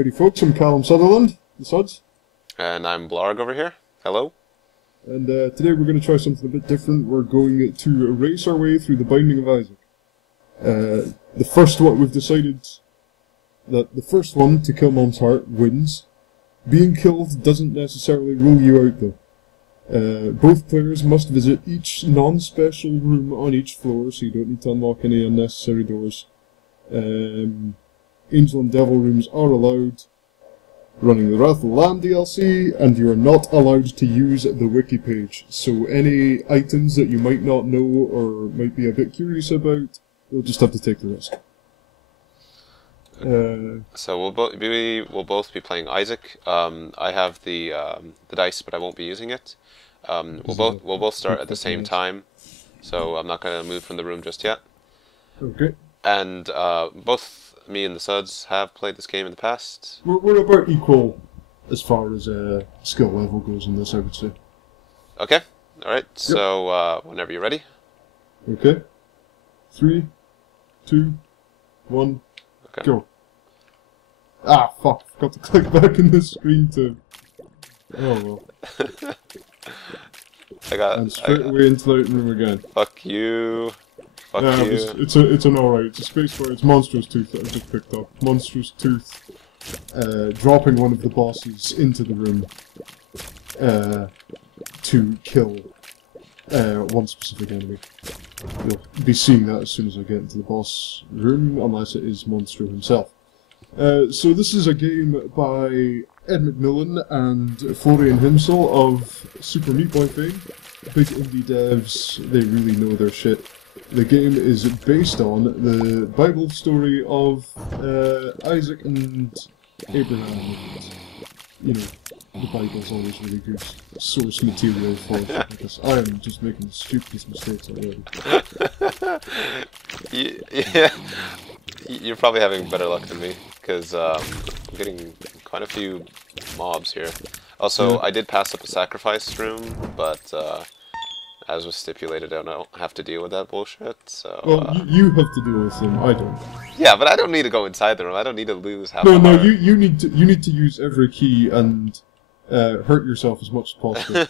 Howdy folks, I'm Callum Sutherland, Thesudz. And I'm Blarg over here. Hello. And today we're going to try something a bit different. We're going to race our way through the Binding of Isaac. The first one, we've decided that the first one to kill Mom's heart wins. Being killed doesn't necessarily rule you out though. Both players must visit each non-special room on each floor, so you don't need to unlock any unnecessary doors. Angel and Devil rooms are allowed. Running the Wrath of the Lamb DLC, and you are not allowed to use the wiki page. So any items that you might not know or might be a bit curious about, you'll just have to take the risk. So we'll both be playing Isaac. I have the dice, but I won't be using it. We'll both start at the same time, so I'm not going to move from the room just yet. Okay. And both me and the Thesudz have played this game in the past. We're about equal as far as skill level goes in this, I would say. Okay. All right. Yep. So whenever you're ready. Okay. 3, 2, 1, okay. Go. Ah, fuck. Forgot to click back in the screen to... Oh, well. And straight away into the lighting room again. Fuck you. Fuck you. It's an alright. It's a space where it's Monstrous Tooth that I just picked up. Monstrous Tooth dropping one of the bosses into the room to kill one specific enemy. You'll be seeing that as soon as I get into the boss room, unless it is Monstro himself. So this is a game by Ed McMillan and Florian Himsel of Super Meat Boy fame. Big indie devs, they really know their shit. The game is based on the Bible story of Isaac and Abraham. And, you know, the Bible's always really good source material for it, because I am just making the stupidest mistakes already. Yeah, you're probably having better luck than me, because I'm getting quite a few mobs here. Also, yeah. I did pass up a sacrifice room, but as was stipulated, I don't have to deal with that bullshit, so... Well, you have to deal with them, I don't. Yeah, but I don't need to go inside the room, I don't need to lose half No, you need to use every key and hurt yourself as much as possible.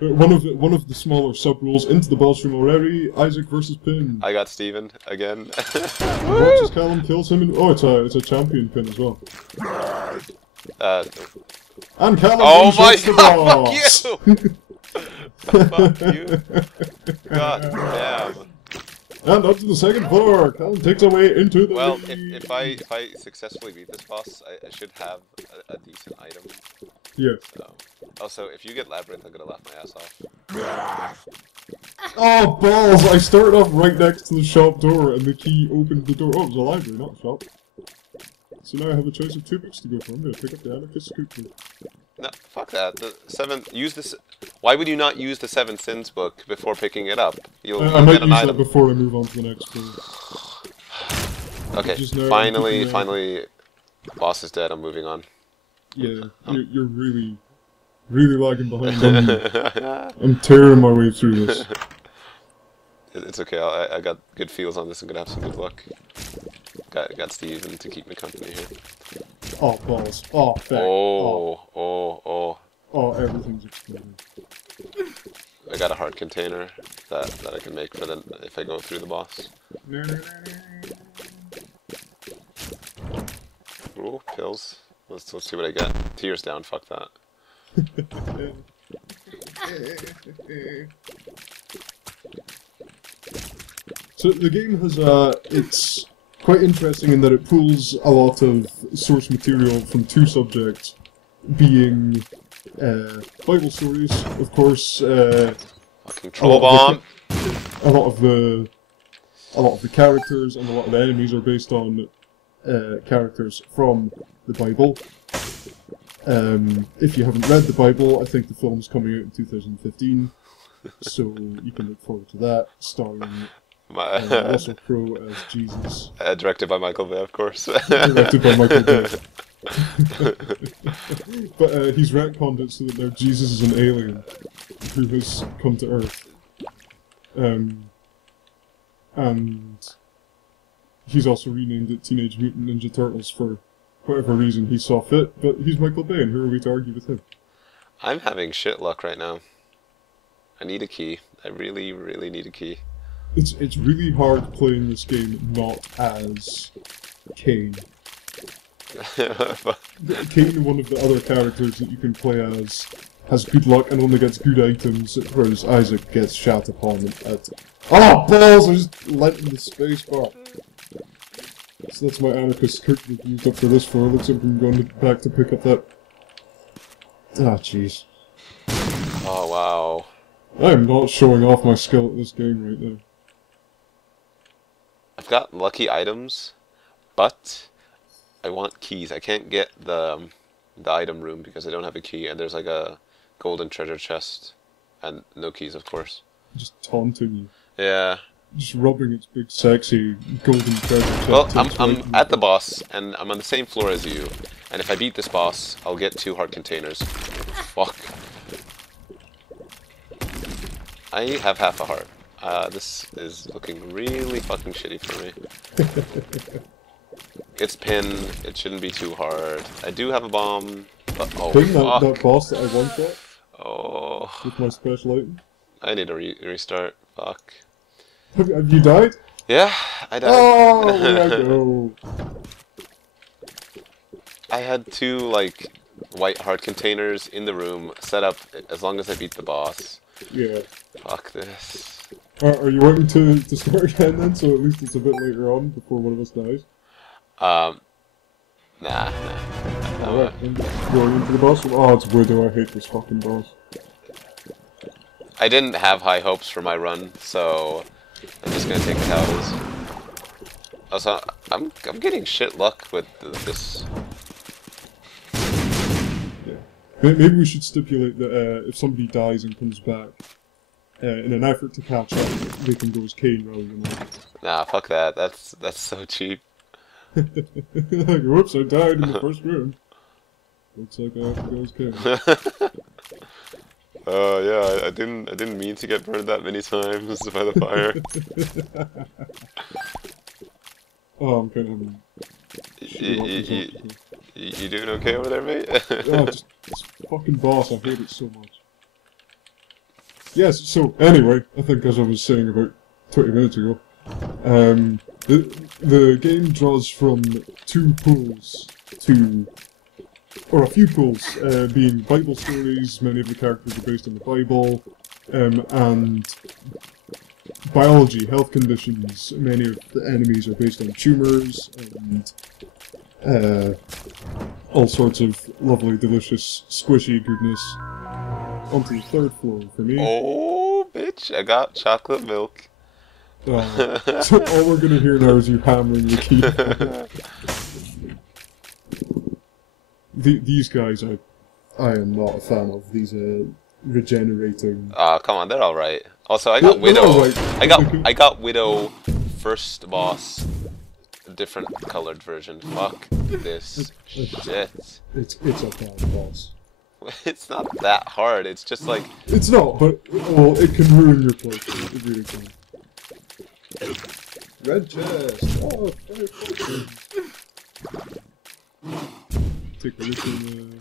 One of the smaller sub-rules into the boss room already, Isaac versus Pin. I got Steven again. Watch as Callum kills him, and... Oh, it's a champion pin as well. And Callum the boss! Fuck you! Fuck you. God damn. And up to the second floor. Callum takes away into the Well, if I successfully beat this boss, I should have a decent item. Yeah. So. Also, if you get Labyrinth, I'm gonna laugh my ass off. Oh, balls! I started off right next to the shop door, and the key opened the door. Oh, it was a library, not a shop. So now I have a choice of 2 books to go for. I'm gonna pick up the Anarchist Scoop. No, fuck that. Why would you not use the 7 Sins book before picking it up? You'll I might get an use item. that before I move on to the next floor. Okay, finally, boss is dead. I'm moving on. Yeah, you're really lagging behind. I'm tearing my way through this. It's okay. I got good feels on this. I'm gonna have some good luck. Got Steven to keep me company here. Oh, balls. Oh, fuck. Oh, everything's exploding. I got a heart container that I can make for if I go through the boss. Ooh, pills. Let's see what I get. Tears down, fuck that. So the game has it's quite interesting in that it pulls a lot of source material from 2 subjects, being Bible stories, of course. Fucking troll bomb. A lot of the characters and a lot of the enemies are based on characters from the Bible. If you haven't read the Bible, I think the film's coming out in 2015, so you can look forward to that, starring Russell Crowe as Jesus. Directed by Michael Bay, of course. Directed by Michael Bay. But he's retconned it so that now Jesus is an alien who has come to Earth. And he's also renamed it Teenage Mutant Ninja Turtles for whatever reason he saw fit, but he's Michael Bay, and who are we to argue with him? I'm having shit luck right now. I need a key. I really, really need a key. It's really hard playing this game not as Kane. Kane, one of the other characters that you can play as, has good luck and only gets good items, whereas Isaac gets shat upon at... Oh, balls! I just lent in the space bar. So that's my anarchist script we've used up for this floor. Looks like I'm going back to pick up that... Ah, jeez. Oh, wow. I am not showing off my skill at this game right now. I've got lucky items, but I want keys. I can't get the item room because I don't have a key, and there's like a golden treasure chest, and no keys, of course. Just taunting you. Yeah. Just rubbing its big, sexy, golden treasure chest. Well, I'm at the boss, and I'm on the same floor as you, and if I beat this boss, I'll get 2 heart containers. Fuck. I have half a heart. This is looking really fucking shitty for me. It's pin. It shouldn't be too hard. I do have a bomb. But, oh, fuck. That boss that I one-shot? Oh. With my special item? I need to restart. Fuck. Have you died? Yeah, I died. Oh, where'd I go? I had 2, like, white heart containers in the room set up as long as I beat the boss. Yeah. Fuck this. Are you waiting to start again then, so at least it's a bit later on before one of us dies? Nah. Alright, then going into the boss. Oh, it's Widow, I hate this fucking boss. I didn't have high hopes for my run, so I'm just gonna take it how it is. Also, I'm getting shit luck with this. Yeah. Maybe we should stipulate that if somebody dies and comes back, in an effort to catch up, they can go as Kane rather than like... Nah, fuck that. That's so cheap. Like, whoops, I died in the first room. Looks like I have to go as Kane. Yeah, I didn't mean to get burned that many times by the fire. Oh, I'm kind of... You doing okay over there, mate? Oh, just this fucking boss, I hate it so much. Yes, so anyway, I think as I was saying about 20 minutes ago, the game draws from 2 pools or a few pools, being Bible stories, many of the characters are based on the Bible, and biology, health conditions, many of the enemies are based on tumors, and all sorts of lovely, delicious, squishy goodness. Onto the 3rd floor for me. Oh, bitch, I got chocolate milk. So all we're gonna hear now is you hammering the key. These guys, I am not a fan of. These regenerating... Oh, come on, they're alright. Also, I got Widow. Right. I got Widow first boss, different colored version. Fuck this shit. It's a bad boss. It's not that hard, it's just like... It's not, but, well, it can ruin your playthrough. It really can. Red chest! Oh, take a look in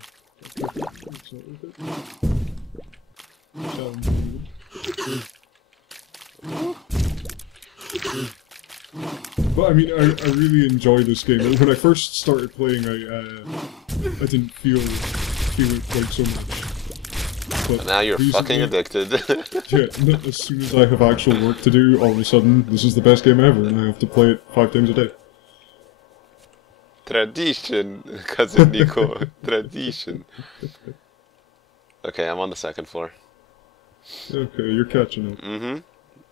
But I mean, I really enjoy this game. When I first started playing, I didn't feel it quite so much. But now you're fucking addicted. Yeah, as soon as I have actual work to do, all of a sudden, this is the best game ever, and I have to play it 5 times a day. Tradition, cousin Nico. Tradition. Okay, I'm on the 2nd floor. Okay, you're catching up. Mm-hmm.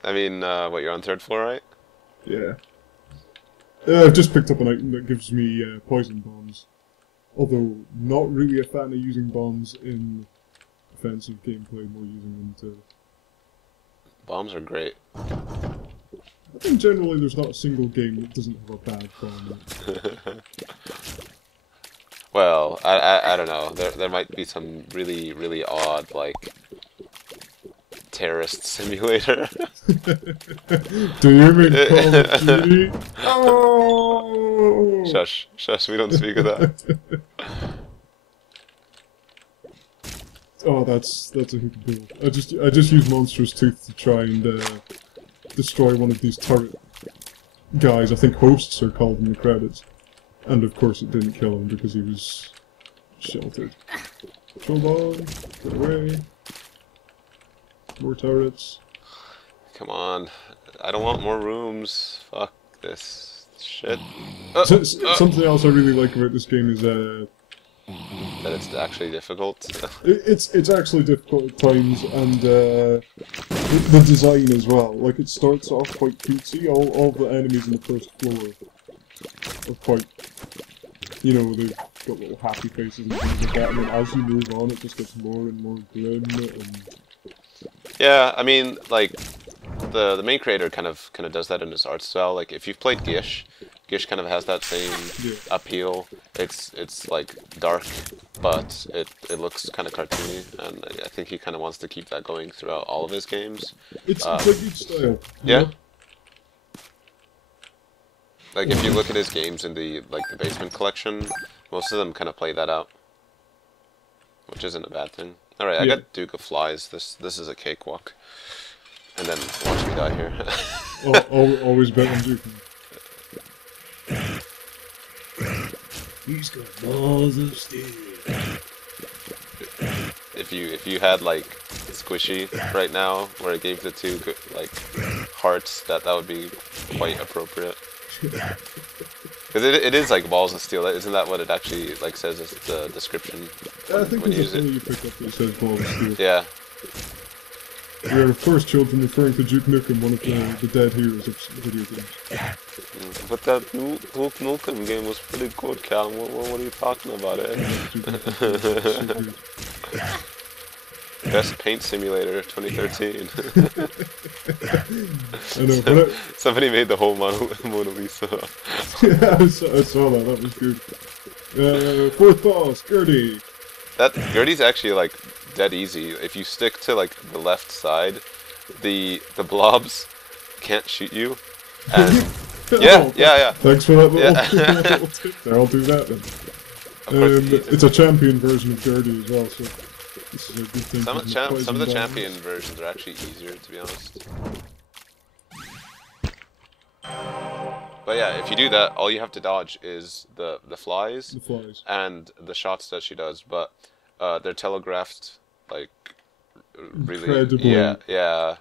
I mean, what, you're on 3rd floor, right? Yeah. I've just picked up an item that gives me poison bombs. Although, not really a fan of using bombs in offensive gameplay, more using them to... Bombs are great. I think generally there's not a single game that doesn't have a bad bomb in it. Well, I don't know. There might be some really, really odd, like, terrorist simulator. Do you mean Call of Duty? Oh! Shush, shush, we don't speak of that. Oh, that's a hook bull. I just used Monstrous Tooth to try and destroy one of these turret guys. I think hosts are called in the credits. And of course it didn't kill him because he was sheltered. Hold on, get away. More turrets. Come on, I don't want more rooms. Fuck this shit. Something else I really like about this game is that it's actually difficult. it's actually difficult at times, and the design as well. Like, it starts off quite cutesy. All the enemies in the first floor are quite, you know, they've got little happy faces and things like that, and then as you move on, it just gets more and more grim. And Yeah, I mean, like, the main creator kind of does that in his art style. Like, if you've played Gish kind of has that same appeal. It's like dark, but it looks kind of cartoony, and I think he kind of wants to keep that going throughout all of his games. It's a good style. Yeah. Know? Like, if you look at his games in the basement collection, most of them kind of play that out, which isn't a bad thing. All right, I got Duke of Flies. This is a cakewalk. And then watch me die here. Always bet on Duke. He's got balls of steel. If you had like Squishy right now, where it gave the two hearts, that would be quite appropriate. Because it is like balls of steel. Isn't that what it actually like says as the description? I think when you use it. You pick up that it says balls of steel. Yeah. We are, of course, children referring to Duke Nukem, one of the dead heroes of video games. But that Duke Nukem game was pretty good, Callum. What are you talking about, Best Paint Simulator 2013. I know, but somebody made the whole Mona Lisa. Yeah, I saw that. That was good. Fourth boss, Gertie. That Gertie's actually like dead easy. If you stick to like the left side, the blobs can't shoot you. And yeah. Thanks for that little tip there. I'll do that then. It's a champion version of Gertie as well, so this is a good thing. Some of the champion versions are actually easier, to be honest. But yeah, if you do that, all you have to dodge is the flies, and the shots that she does. But they're telegraphed like really. Incredibly. Yeah.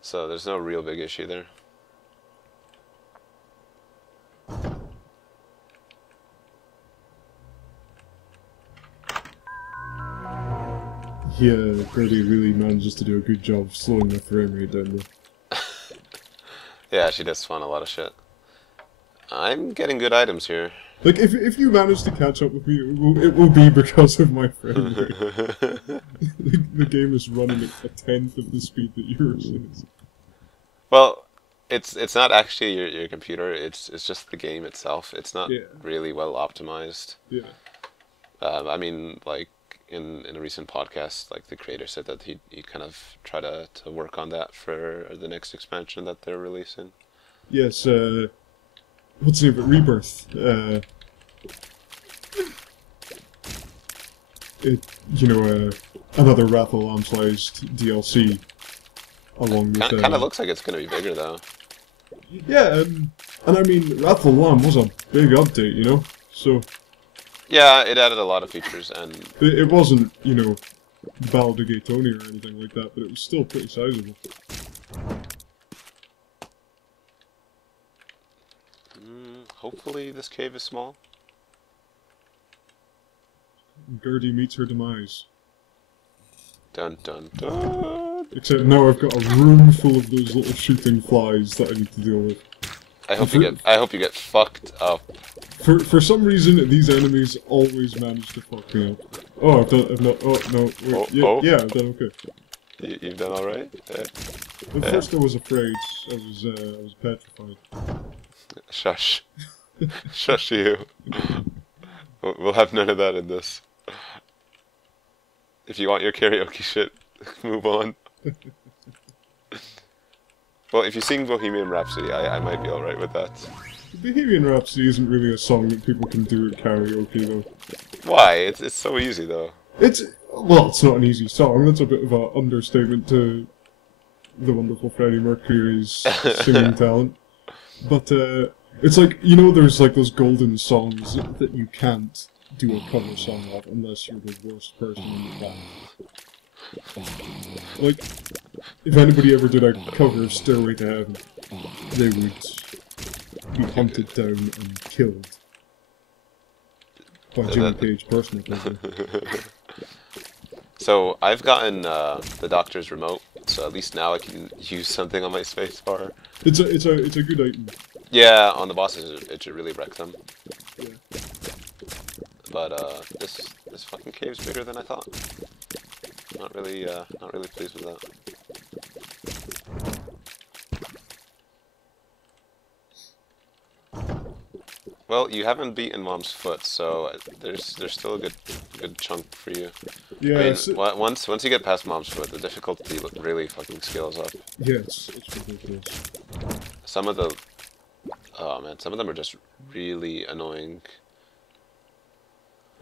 So there's no real big issue there. Yeah, Gertie really manages to do a good job of slowing the frame rate down there. Yeah, she does spawn a lot of shit. I'm getting good items here. Like, if you manage to catch up with me, it will be because of my frame rate. The game is running at a tenth of the speed that yours is. Well, it's not actually your computer. It's just the game itself. It's not really well optimized. Yeah. I mean, like in a recent podcast, like the creator said that he'd kind of try to work on that for the next expansion that they're releasing. Yes. What's the name of it? Rebirth. Another Wrath of Lamb-sized DLC. Along with kind of looks like it's going to be bigger though. Yeah, and I mean, Wrath of Lamb was a big update, you know. So. Yeah, it added a lot of features, and it wasn't, you know, Baldur's Tony or anything like that, but it was still pretty sizable. Hopefully this cave is small. Gertie meets her demise. Dun dun dun. Except now I've got a room full of those little shooting flies that I need to deal with. I hope you get fucked up. For some reason, these enemies always manage to fuck me up. Oh, I've done. Oh no. Wait, yeah, I've done okay. You've done all right. At first, I was afraid. I was petrified. Shush. Shush you. We'll have none of that in this. If you want your karaoke shit, move on. Well, if you sing Bohemian Rhapsody, I might be alright with that. Bohemian Rhapsody isn't really a song that people can do at karaoke, though. Why? It's so easy though. Well, it's not an easy song. That's a bit of an understatement to the wonderful Freddie Mercury's singing talent. But it's like, you know, there's like those golden songs that you can't do a cover song of unless you're the worst person in the band. Like, if anybody ever did a cover of Stairway to Heaven, they would be hunted down and killed by Jimmy Page personally. So I've gotten the doctor's remote, so at least now I can use something on my spacebar. It's a good item. Yeah, on the bosses it should really wreck them. Yeah. But this fucking cave's bigger than I thought. Not really pleased with that. Well, you haven't beaten Mom's foot, so there's still a good chunk for you. Yeah. I mean, once you get past Mom's foot, the difficulty really fucking scales up. Yeah, it's ridiculous. Some of them are just really annoying.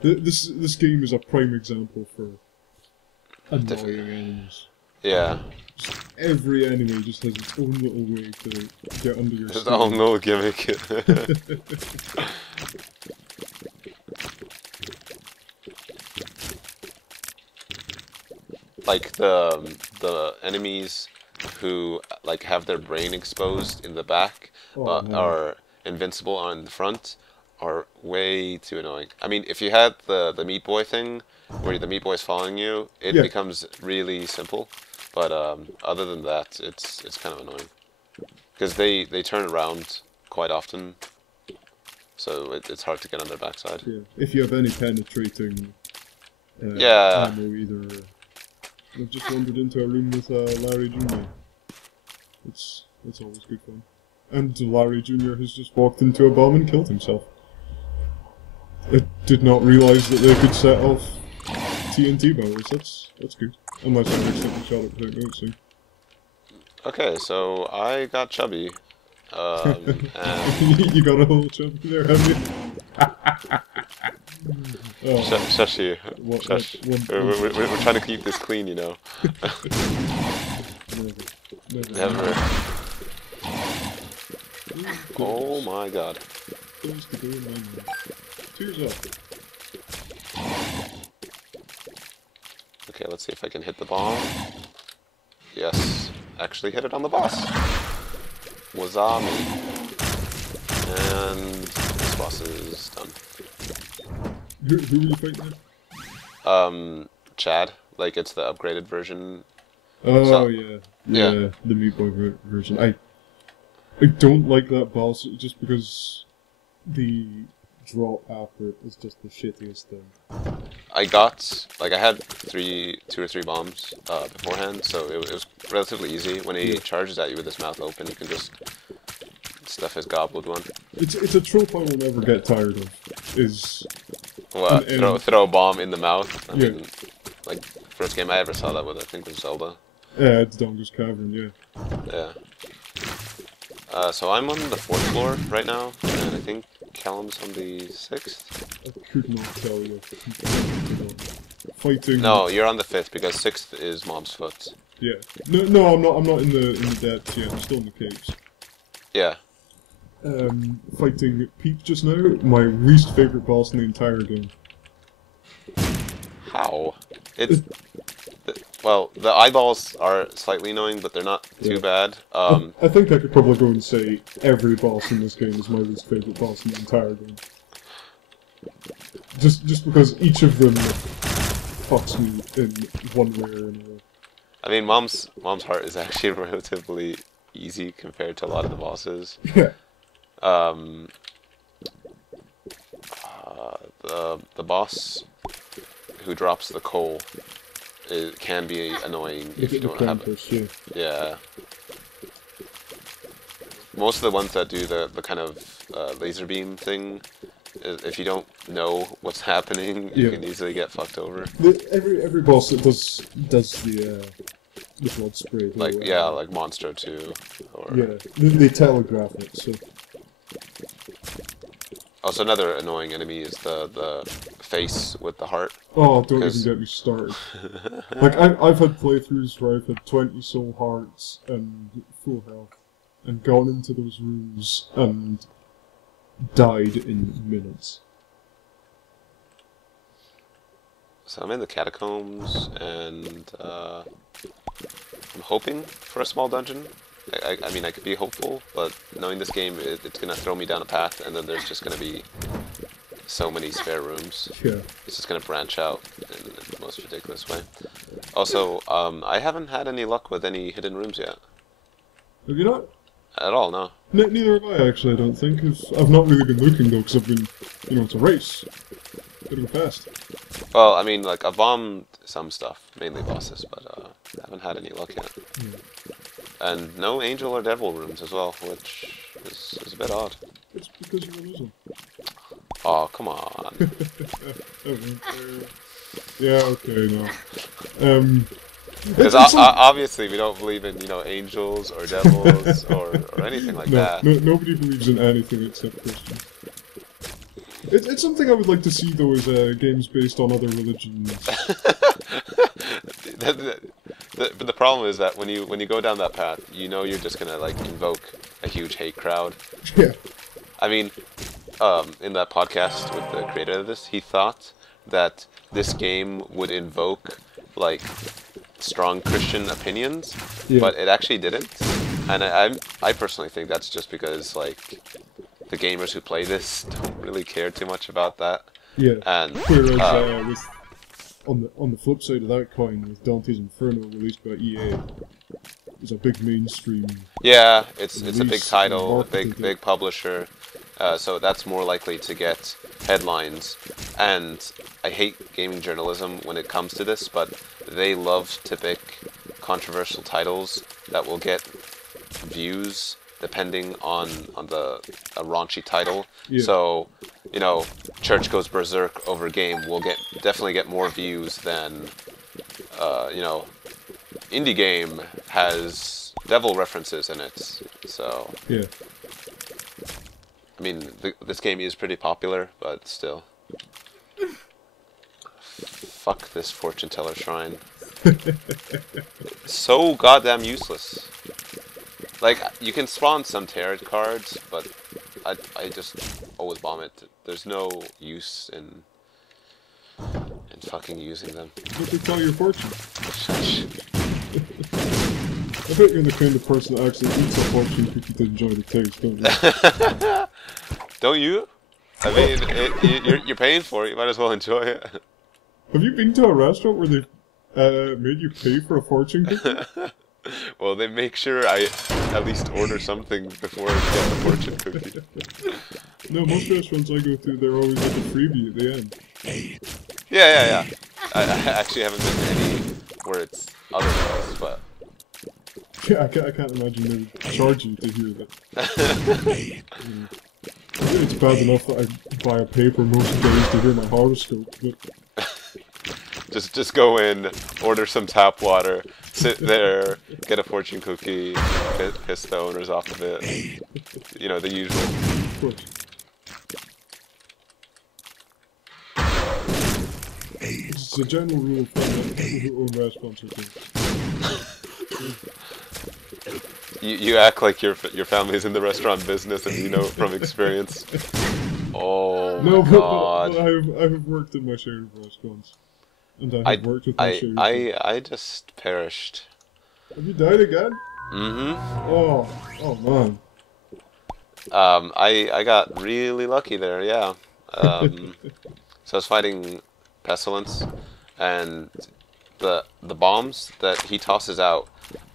This game is a prime example for annoying enemies. Yeah. Every enemy just has its own little way to get under your skin. Its own little gimmick. Like the enemies who like have their brain exposed in the back, but are invincible on the front, are way too annoying. I mean, if you had the Meat Boy thing, where the Meat Boy's following you, it becomes really simple. But other than that, it's kind of annoying because they turn around quite often, so it's hard to get on their backside. Yeah. If you have any penetrating ammo either. I've just wandered into a room with Larry Jr. It's always good fun. And Larry Jr. has just walked into a bomb and killed himself. I did not realise that they could set off TNT barrels. That's good. Unless I accidentally shot it without noticing. Okay, so I got chubby. And you got a whole chubby there, have you? Shush you. Shush. We're trying to keep this clean, you know. Never. Oh my god. Tears up. Okay, let's see if I can hit the bomb. Yes, actually hit it on the boss. Wazami. And this boss is done. Who are you fighting? Chad. Like, it's the upgraded version. Oh, so, yeah, the Meat Boy version. I don't like that boss just because the drop after it is just the shittiest thing. I had 2 or 3 bombs beforehand, so it was relatively easy. When he charges at you with his mouth open, you can just stuff his gob with one. It's a trope I will never get tired of. Is throw a bomb in the mouth. I mean, like first game I ever saw that with, I think, was Zelda. Yeah, it's Donga's Cavern. Yeah. So I'm on the 4th floor right now, and I think Callum's on the 6th. I could not tell you. Fighting. No, you're on the 5th because 6th is Mom's foot. Yeah. No, I'm not in the depths yet. I'm still in the caves. Yeah. Fighting Peep just now. My least favorite boss in the entire game. How? Well, the eyeballs are slightly annoying, but they're not too bad. I think I could probably go and say every boss in this game is my least favorite boss in the entire game. Just because each of them fucks me in one way or another. I mean, Mom's heart is actually relatively easy compared to a lot of the bosses. Yeah. The boss who drops the coal, it can be annoying if you don't have it. Yeah. Most of the ones that do the kind of laser beam thing, if you don't know what's happening, you can easily get fucked over. Every boss that does the blood spray. Like like Monstro 2. Or... Yeah, they telegraph it. So Also, another annoying enemy is the face with the heart. Oh, don't even get me started. Like, I've had playthroughs where I've had 20 soul hearts and full health, and gone into those rooms and died in minutes. So I'm in the catacombs, and I'm hoping for a small dungeon. I mean, I could be hopeful, but knowing this game, it's going to throw me down a path, and then there's just going to be so many spare rooms. Yeah. It's just going to branch out in the most ridiculous way. Also, I haven't had any luck with any hidden rooms yet. Have you not? At all, no. Neither have I, actually, I don't think. I've not really been looking, though, because I've been, it's a race. Gotta go fast. Well, I mean, like, I've bombed some stuff, mainly bosses, but I haven't had any luck yet. Yeah. And no angel or devil rooms as well, which is a bit odd. It's because you're a loser. Oh, come on. Yeah, okay, no. Because obviously we don't believe in, angels or devils or anything like that. No, nobody believes in anything except Christians. It's something I would like to see, though, is games based on other religions. But the problem is that when you go down that path, you're just gonna like invoke a huge hate crowd. Yeah. I mean, in that podcast with the creator of this, he thought that this game would invoke like strong Christian opinions, yeah. But it actually didn't. And I personally think that's just because like the gamers who play this don't really care too much about that. Yeah. And whereas on the flip side of that coin, with Dante's Inferno released by EA, it's a big mainstream. Yeah, it's a big title, big publisher, so that's more likely to get headlines. And I hate gaming journalism when it comes to this, but they love to pick controversial titles that will get views depending on a raunchy title. Yeah. So, Church Goes Berserk over game will definitely get more views than, indie game has devil references in it. So, yeah. I mean, this game is pretty popular, but still. Fuck this fortune teller shrine. So goddamn useless. Like, you can spawn some tarot cards, but I just always bomb it. There's no use in fucking using them. What they tell your fortune? Shush. I bet you're the kind of person that actually eats a fortune cookie to enjoy the taste, don't you? Don't you? I mean, you're paying for it, you might as well enjoy it. Have you been to a restaurant where they've made you pay for a fortune cookie? Well, they make sure I at least order something before I get the fortune cookie. No, most restaurants I go to, they're always like a freebie at the end. Yeah. I actually haven't been to any where it's otherwise, but... Yeah, I can't imagine they would charge you to hear that. It's bad enough that I buy a paper most days to hear my horoscope, but... Just go in, order some tap water, sit there, get a fortune cookie, piss the owners off of it. The usual. Of course. It's a general rule of thumb that people who own restaurants are things. You act like your family's in the restaurant business and you know from experience. Oh my god. But I have worked in my share of restaurants. And I have worked with my share of I just perished. Have you died again? Mm-hmm. Oh man. I got really lucky there, yeah. So I was fighting Pestilence, and the bombs that he tosses out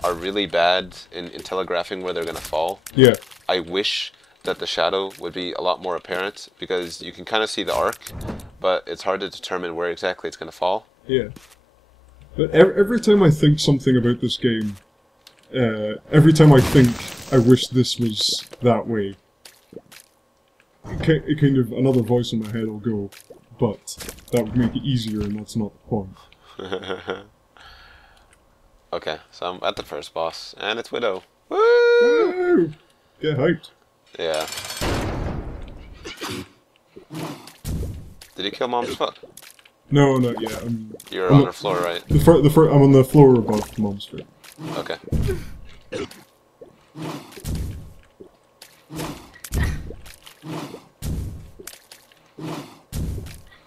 are really bad in telegraphing where they're gonna fall. Yeah. I wish that the shadow would be a lot more apparent, because you can kind of see the arc, but it's hard to determine where exactly it's gonna fall. Yeah. But every time I think something about this game, every time I think I wish this was that way, it kind of, another voice in my head will go, but that would make it easier, and that's not the point. Okay, so I'm at the first boss, and it's Widow. Woo! Woo! Get hyped. Yeah. Did you kill Mom's foot? No, not yet. You're on her floor, right? I'm on the floor above Mom's foot. Okay.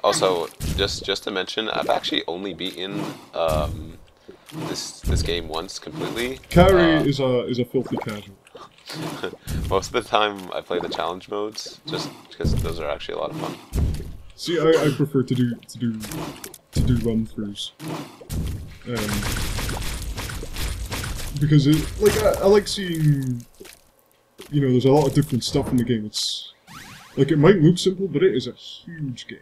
Also, just to mention, I've actually only beaten this game once completely. Carry is a filthy casual. Most of the time, I play the challenge modes just because those are actually a lot of fun. See, I prefer to do run-throughs, because I like seeing, you know, there's a lot of different stuff in the game. It's like, it might look simple, but it is a huge game.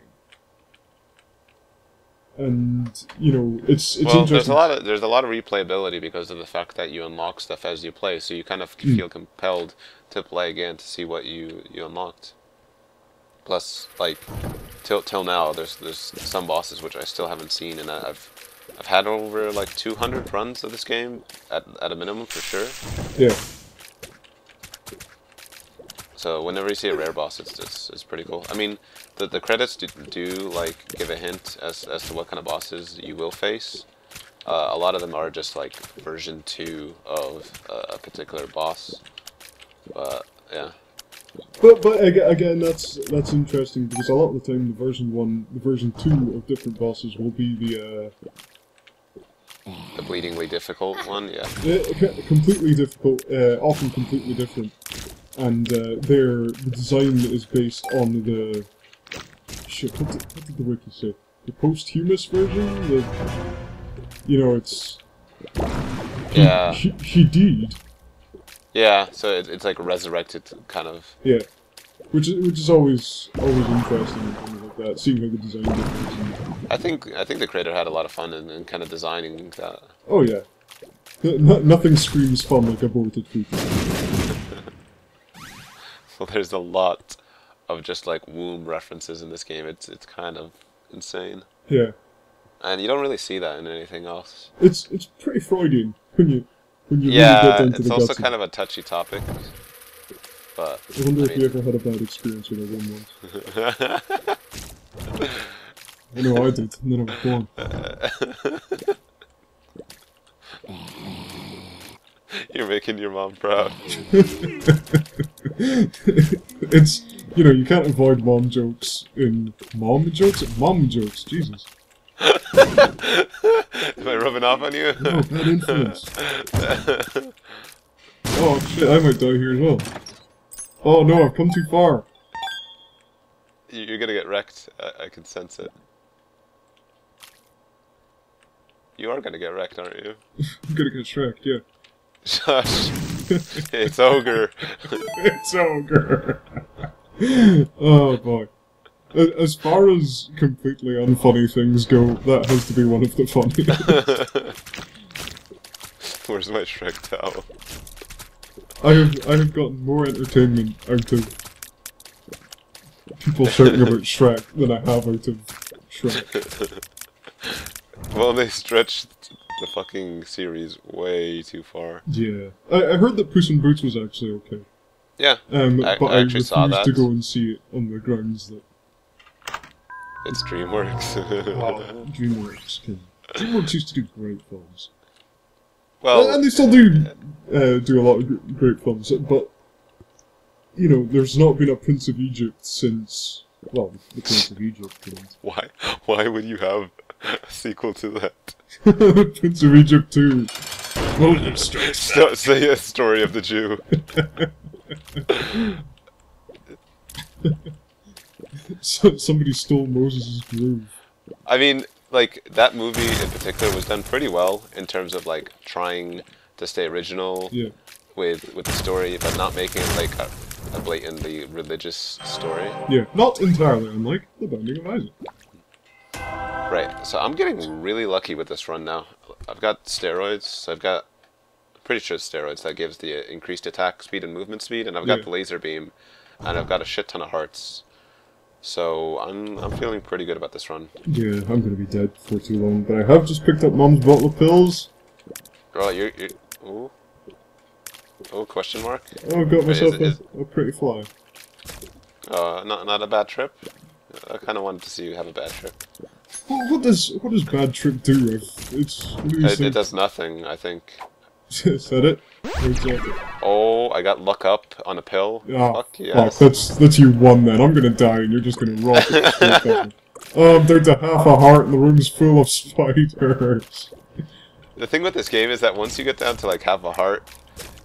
And you know, it's well, interesting. there's a lot of replayability because of the fact that you unlock stuff as you play, so you kind of feel compelled to play again to see what you unlocked. Plus, like till now, there's some bosses which I still haven't seen, and I've had over like 200 runs of this game at a minimum for sure. Yeah. So whenever you see a rare boss, it's pretty cool. I mean, the credits do like give a hint as to what kind of bosses you will face. A lot of them are just like version 2 of a particular boss. But yeah. But again, that's interesting because a lot of the time the version 2 of different bosses will be the bleedingly difficult one, yeah. Completely difficult, often completely different. And the design is based on the... Shit, what did the wiki say? The posthumous version? You know, it's... Yeah. He did. Yeah, so it's like resurrected, kind of. Yeah. Which is always interesting and things like that, seeing how the design differs. I think the creator had a lot of fun in kind of designing that. Oh yeah. Nothing screams fun like aborted feature. Well, there's a lot of just like womb references in this game. It's kind of insane. Yeah. And you don't really see that in anything else. It's pretty Freudian when you really yeah, get down to it's the also guts kind of a touchy topic. But I wonder if you ever had a bad experience with a womb once. I know I did, and then I was born. You're making your mom proud. It's, you know, you can't avoid mom jokes in mom jokes? Mom jokes, Jesus. Am I rubbing off on you? No, bad influence. Oh shit, I might die here as well. Oh no, I've come too far. You're gonna get wrecked. I can sense it. You are gonna get wrecked, aren't you? I'm gonna get Shrek, yeah. Shush. It's ogre. It's ogre. Oh boy. As far as completely unfunny things go, that has to be one of the funniest. Where's my Shrek towel? I have gotten more entertainment out of people shouting about Shrek than I have out of Shrek. Well, they stretched the fucking series way too far. Yeah. I heard that Puss in Boots was actually okay. Yeah, but I actually saw that. refused to go and see it on the grounds that... It's DreamWorks. DreamWorks used to do great films. Well, and they still do a lot of great films, but, you know, there's not been a Prince of Egypt since, well, the Prince of Egypt films. Why would you have a sequel to that? Prince of Egypt 2. Say a story of the Jew. Somebody stole Moses' groove. I mean, like, that movie in particular was done pretty well in terms of, like, trying to stay original with the story, but not making it, like, a blatantly religious story. Yeah, not entirely unlike The Binding of Isaac. Right, so I'm getting really lucky with this run now. I've got steroids, so I've got... pretty sure it's steroids that gives the increased attack speed and movement speed, and I've got the laser beam, and I've got a shit ton of hearts. So I'm feeling pretty good about this run. Yeah, I'm gonna be dead for too long, but I have just picked up Mom's bottle of pills. Oh, you're ooh. Oh, question mark? Oh, I've got myself a pretty fly. Not a bad trip. I kind of wanted to see you have a bad trip. Well, what does bad trip do? If it's what do you It think? does nothing, I think. Is that it? Or is that it? Oh, I got luck up on a pill. Oh, Fuck yes. that's you won then. I'm gonna die and you're just gonna rocket straight down. Oh, I'm down to half a heart and the room's full of spiders. The thing with this game is that once you get down to like half a heart,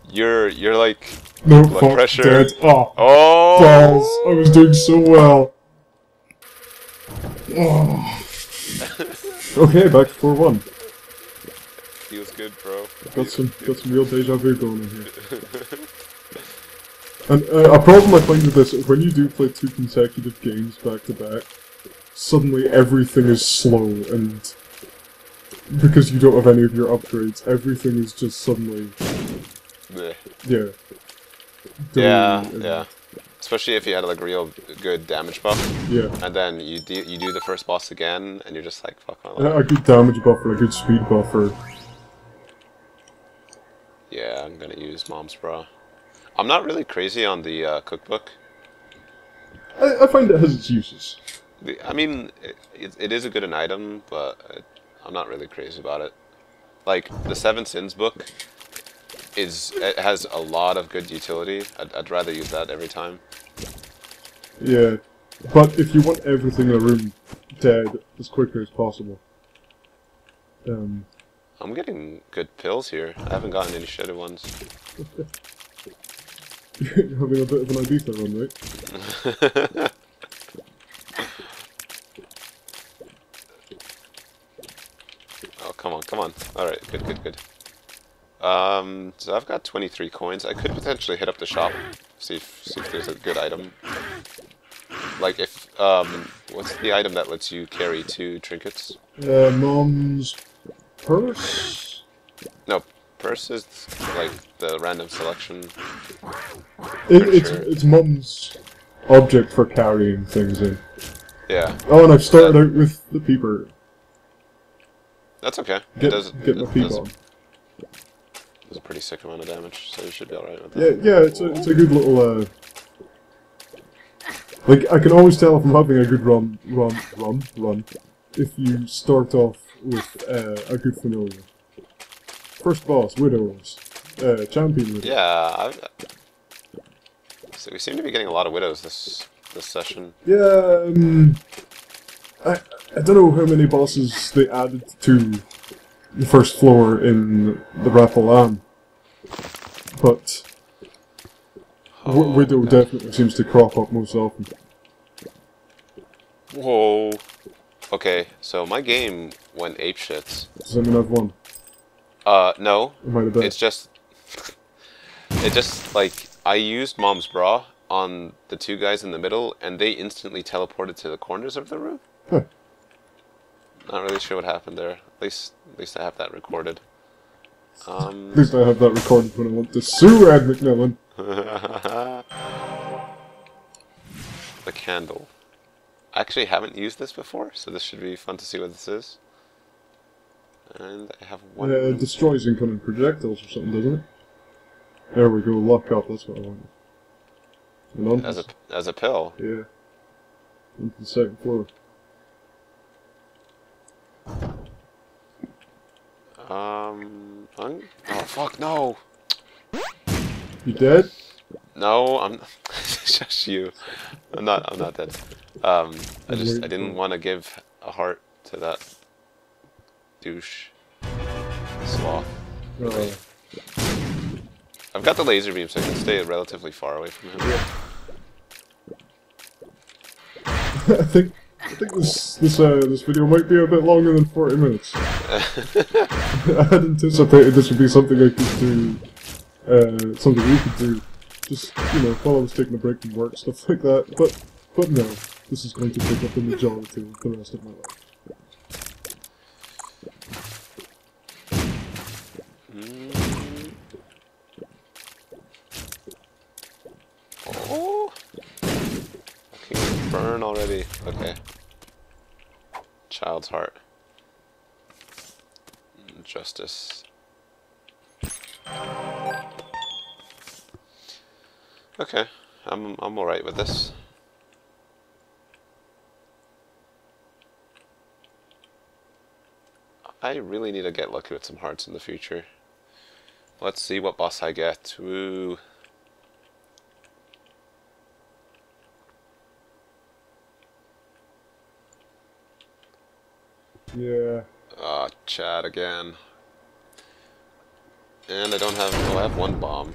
you're like No, blood fuck, pressure. dead. Oh, Oh, balls. I was doing so well. Oh. Okay, back to 4-1. Feels good, bro. Got some real deja vu going on here. And a problem I find with this is when you do play 2 consecutive games back to back, suddenly everything is slow, and because you don't have any of your upgrades, everything is just suddenly Bleh. yeah. Yeah. Especially if you had like real good damage buff, Yeah. and then you do the first boss again, and you're just like, fuck my life. A good damage buffer, a good speed buffer. Yeah, I'm gonna use Mom's Bra. I'm not really crazy on the cookbook. I find it has its uses. I mean, it is a good an item, but I'm not really crazy about it. Like, the Seven Sins book it has a lot of good utility. I'd rather use that every time. Yeah. But if you want everything in a room dead as quickly as possible, I'm getting good pills here. I haven't gotten any shitty ones. you're having a bit of an Ibiza run, right? Oh, come on. Alright, good. So I've got 23 coins. I could potentially hit up the shop, see if there's a good item. Like if, what's the item that lets you carry 2 trinkets? Mom's purse? No, purse is like the random selection. It's Mum's object for carrying things in. Yeah. Oh, and I've started out with the peeper. That's okay. Get my peep on. Does a pretty sick amount of damage, so you should be alright with that. Yeah, it's a good little, like, I can always tell if I'm having a good run, if you start off with a good familiar. First boss, Widows. Champion Widows. Yeah, so we seem to be getting a lot of Widows this session. Yeah, I don't know how many bosses they added to the first floor in the Rathalan, but Widow definitely seems to crop up most often. Whoa. Okay, so my game went apeshit. Does that mean I've won? No. Am I the best? It's just... It just, like, I used Mom's Bra on the 2 guys in the middle, and they instantly teleported to the corners of the room. Huh. Not really sure what happened there. At least I have that recorded. At least I have that recorded when I want to sue Ed McMillan. The candle. I actually haven't used this before, so this should be fun to see what this is. And I have one... It destroys incoming projectiles or something, doesn't it? There we go, lock up, that's what I wanted. And on as a pill? Yeah. Onto the 2nd floor. Oh fuck, no! You dead? No, I'm... Shush you. I'm not dead. I didn't want to give a heart to that douche. Sloth. I've got the laser beam, so I can stay relatively far away from him. I think this video might be a bit longer than 40 minutes. I had anticipated this would be something I could do, something we could do, just, you know, while I was taking a break from work, stuff like that, but no, this is going to take up the majority of the rest of my life. Oh! Fucking burn already. Okay. Child's heart. Justice. Okay, I'm alright with this. I really need to get lucky with some hearts in the future. Let's see what boss I get. Woo. Yeah. Ah, Chad again. And I don't have... Oh, I have one bomb.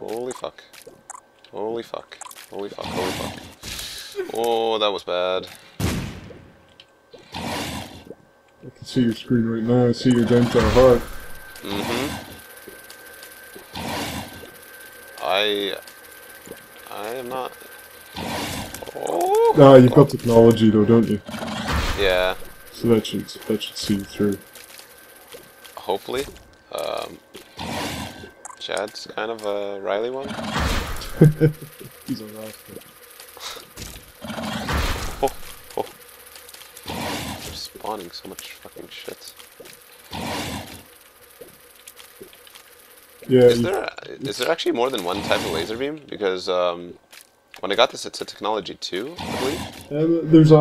Holy fuck. Holy fuck. Holy fuck. Holy fuck. Oh, that was bad. I can see your screen right now. I see you're down to a heart. I am not... Oh! Ah, you've got technology though, don't you? Yeah. So that should see you through. Hopefully. Chad's kind of a Riley one. He's a rascal. Oh. They're spawning so much fucking shit. Yeah. Is there actually more than one type of laser beam? Because when I got this, it said technology 2, I believe. There's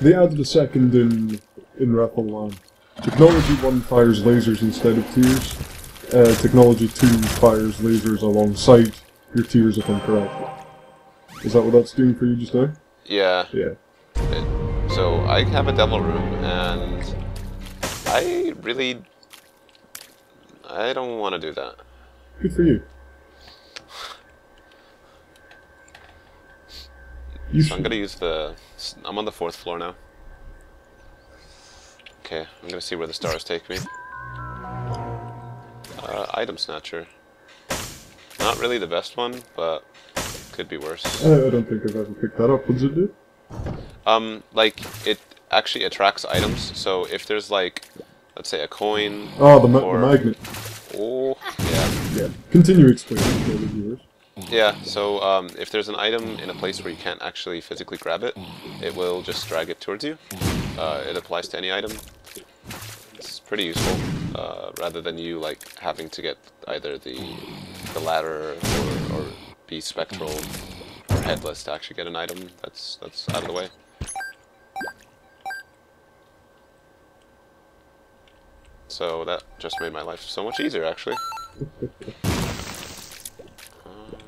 they added a second in Rathalan. Technology 1 fires lasers instead of tears. Technology 2 fires lasers alongside your tears, if I'm correct. Is that what that's doing for you just now? Yeah. Yeah. So I have a devil room, and I don't want to do that. Good for you. So I'm gonna use the... I'm on the 4th floor now. Okay, I'm gonna see where the stars take me. Item Snatcher. Not really the best one, but could be worse. I don't think I've ever picked that up. What does it do? Like, it actually attracts items, so if there's like, let's say a coin... Oh, the magnet. Oh, yeah. Yeah. Continue explaining to the viewers. Yeah, so if there's an item in a place where you can't actually physically grab it, it will just drag it towards you. It applies to any item. It's pretty useful, rather than you like having to get either the ladder or be spectral or headless to actually get an item. That's out of the way. So that just made my life so much easier, actually.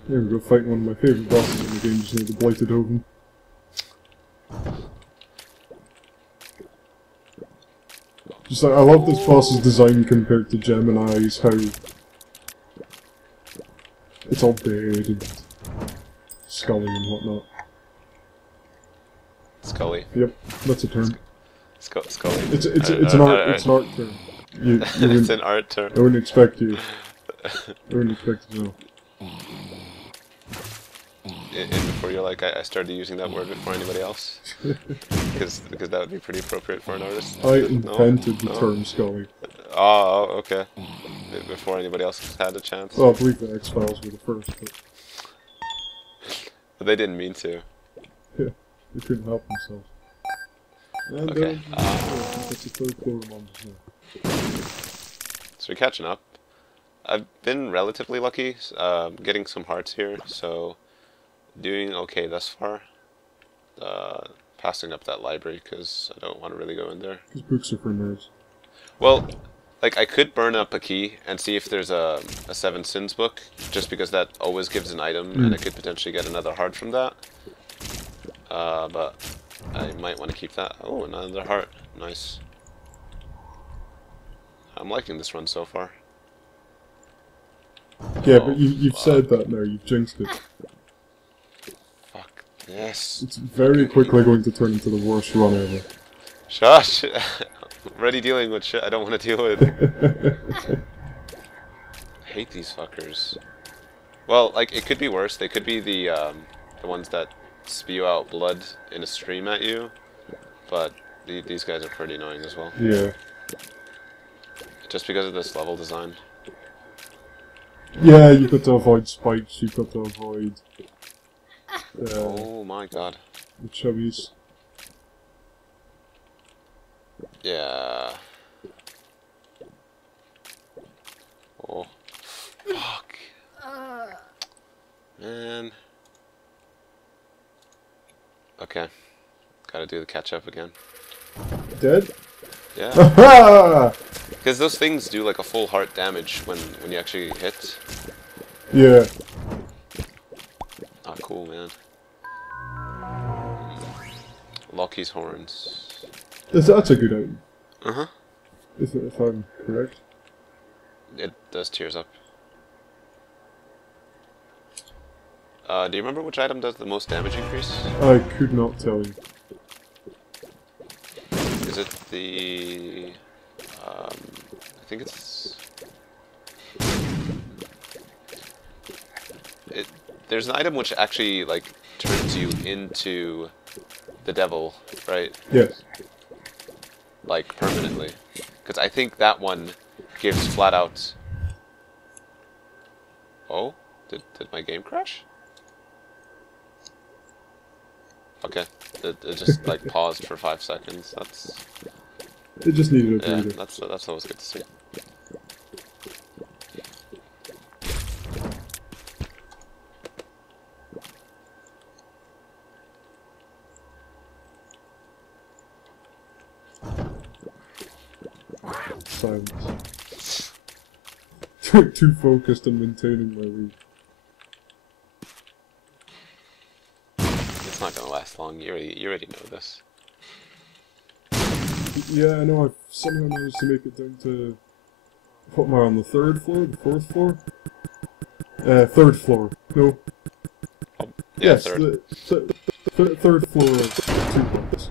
There we go, fighting one of my favourite bosses in the game, just now, the Blighted Oven. Just like, I love this boss's design compared to Gemini's, how it's all big and scully and whatnot. Scully. Yep, that's a term. Scully. It's an art term. It's an art term. I wouldn't expect you. I wouldn't expect you to know. And before you're like, I started using that word before anybody else, because that would be pretty appropriate for an artist. I invented the term Scully. Oh, okay. Before anybody else had a chance. Well, I believe the X-Files were the first, But they didn't mean to. Yeah, they couldn't help themselves. And Okay. that's the 3rd floor one. So we're catching up. I've been relatively lucky, getting some hearts here, so doing okay thus far. Passing up that library because I don't want to really go in there. Because books are for nerds. Well, like I could burn up a key and see if there's a 7 Sins book, just because that always gives an item, and I could potentially get another heart from that. But I might want to keep that. Oh, another heart. Nice. I'm liking this run so far. Yeah, but you've said that now, you've jinxed it. Fuck this. It's very quickly going to turn into the worst run ever. Shush! I'm already dealing with shit I don't want to deal with. I hate these fuckers. Well, like, it could be worse. They could be the ones that spew out blood in a stream at you. But these guys are pretty annoying as well. Yeah. Just because of this level design. Yeah, you've got to avoid spikes, you've got to avoid... oh my god. the chubbies. Yeah. Oh. Fuck. Man. Okay. Gotta do the catch up again. Dead? Yeah. Aha! Because those things do like a full heart damage when you actually hit. Yeah. Ah, cool, man. Loki's horns. That's a good item. Uh-huh. If I'm correct. It does tears up. Do you remember which item does the most damage increase? I could not tell you. Is it the... I think it's... There's an item which actually, like, turns you into the devil, right? Yes. Like, permanently. Because I think that one gives flat out... Oh? Did my game crash? Okay. It just, like, paused for 5 seconds. That's... It just needed a Yeah, breather. that's always good to see. Silence. Too focused on maintaining my lead. It's not gonna last long. You already know this. Yeah, I know. I've somehow managed to make it down to... What am I on, the 3rd floor? The 4th floor? 3rd floor. No. Oh, yeah, Yes, third. the 3rd floor of 2 blocks.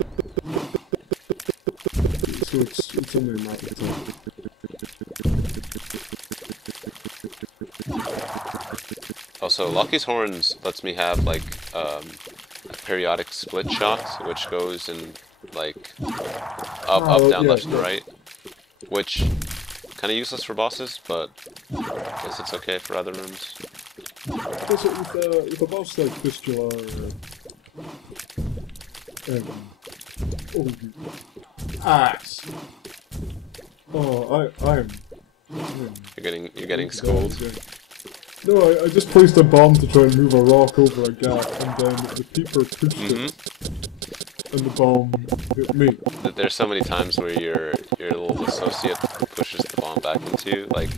So it's only a matter of time. Also, Loki's horns lets me have like a periodic split shot, which goes in like up, down, yeah, left, and yeah. right, which kind of useless for bosses, but I guess it's okay for other rooms. Because with a boss like Fistula, oh, you ass! Oh, I am. You're getting schooled. No, I just placed a bomb to try and move a rock over a gap, and then the keeper pushed it, and the bomb hit me. There's so many times where your little associate pushes the bomb back into you. Like,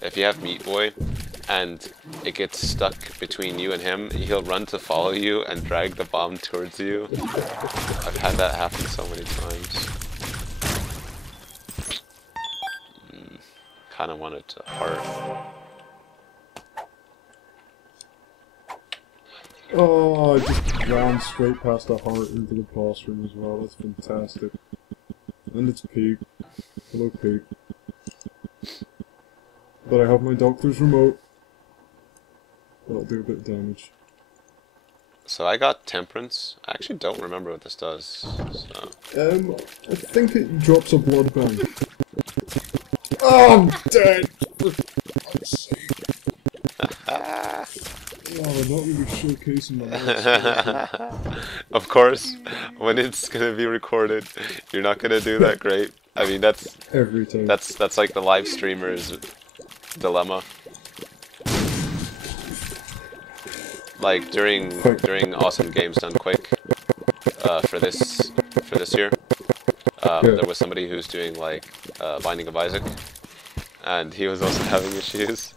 if you have Meat Boy, and it gets stuck between you and him, he'll run to follow you and drag the bomb towards you. I've had that happen so many times. Kinda wanted to heart. Oh, I just ran straight past the heart into the boss room as well. That's fantastic. And it's Pig. Hello, Pig. But I have my doctor's remote. That'll do a bit of damage. So I got Temperance. I actually don't remember what this does. So. I think it drops a blood bank. Oh, I'm dead! For fuck's sake. Oh, I'm not really showcasing my notes. Of course, when it's gonna be recorded, you're not gonna do that great. I mean, that's every time. That's like the live streamer's dilemma. Like during Awesome Games Done Quick for this year, there was somebody who's doing like Binding of Isaac, and he was also having issues.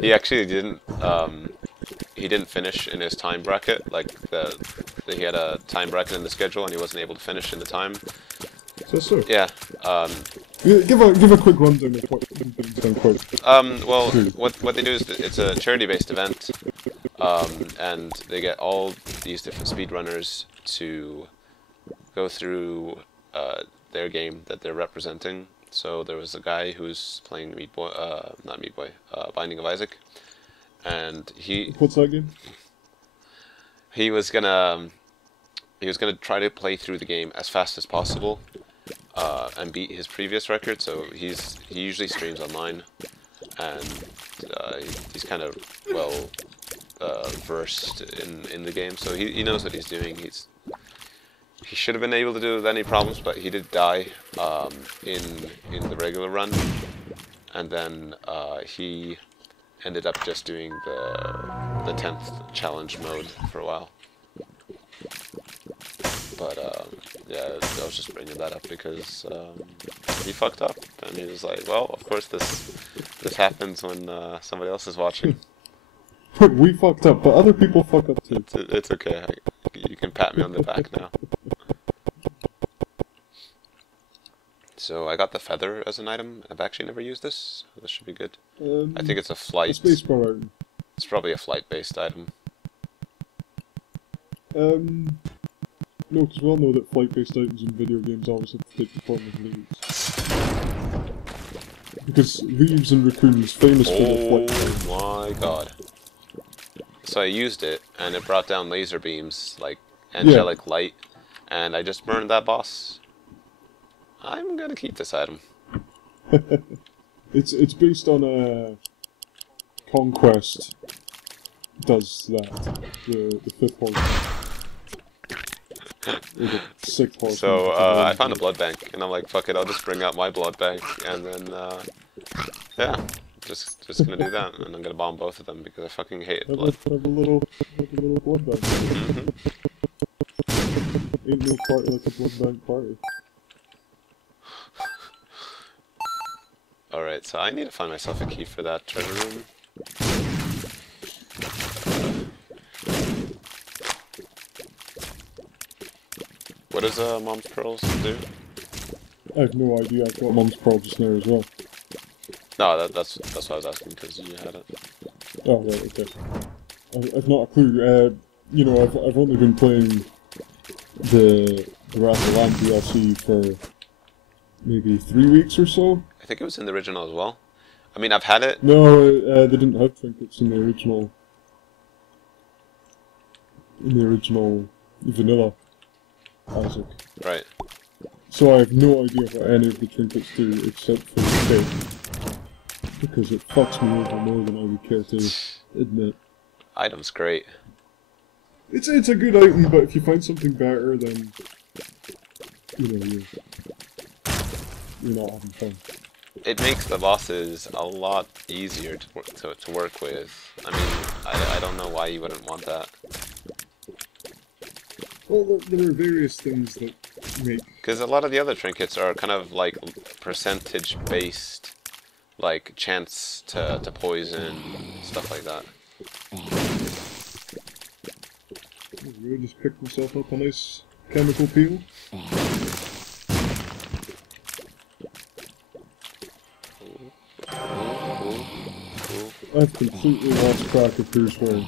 He actually didn't. He didn't finish in his time bracket. Like he had a time bracket in the schedule, and he wasn't able to finish in the time. So. Yeah. Give a quick rundown of what done quick. Well, what they do is it's a charity-based event, and they get all these different speedrunners to go through their game that they're representing. So there was a guy who's playing Binding of Isaac, and What's that game? he was gonna try to play through the game as fast as possible, and beat his previous record. So he usually streams online, and he's kind of well versed in the game. So he knows what he's doing. He should have been able to do it without any problems, but he did die in the regular run, and then he ended up just doing the 10th challenge mode for a while. But yeah, I was just bringing that up because he fucked up, and he was like, "Well, of course this happens when somebody else is watching." We fucked up, but other people fuck up too. It's okay. You can pat me on the back now. So I got the feather as an item. I've actually never used this. This should be good. I think it's a flight. It's based on It's probably a flight-based item. no, because we all know that flight-based items in video games always have to take the form of leaves. Because leaves and raccoons famous for their flight. Oh my god. So I used it, and it brought down laser beams, like angelic light, and I just burned that boss. I'm gonna keep this item. It's based on a Conquest does that. The fifth horse. Or the sixth horse. So I found a blood bank, and I'm like, fuck it, I'll just bring out my blood bank, and then yeah, just gonna do that, and I'm gonna bomb both of them because I fucking hate blood. Have a little blood bank. Ain't no party like a blood bank party. Alright, so I need to find myself a key for that treasure room. What does Mom's Pearls do? I have no idea. I've got Mum's Pearl just now as well. No, that's what I was asking because you had it. Oh right, okay. I've not a clue. You know, I've only been playing the Wrath of Lamb DLC for maybe 3 weeks or so. I think it was in the original as well. I mean, I've had it. No, they didn't have trinkets in the original. In the original vanilla Isaac. Right. So I have no idea what any of the trinkets do except for the tape. Because it fucks me over more than I would care to admit. Item's great. It's a good item, but if you find something better, then you know you're not having fun. It makes the bosses a lot easier to work with. I mean, I don't know why you wouldn't want that. Well, there are various things that make... Because a lot of the other trinkets are kind of like percentage-based, like chance to poison, stuff like that. I really just picked myself up a nice chemical peel. I've completely lost track of who's where.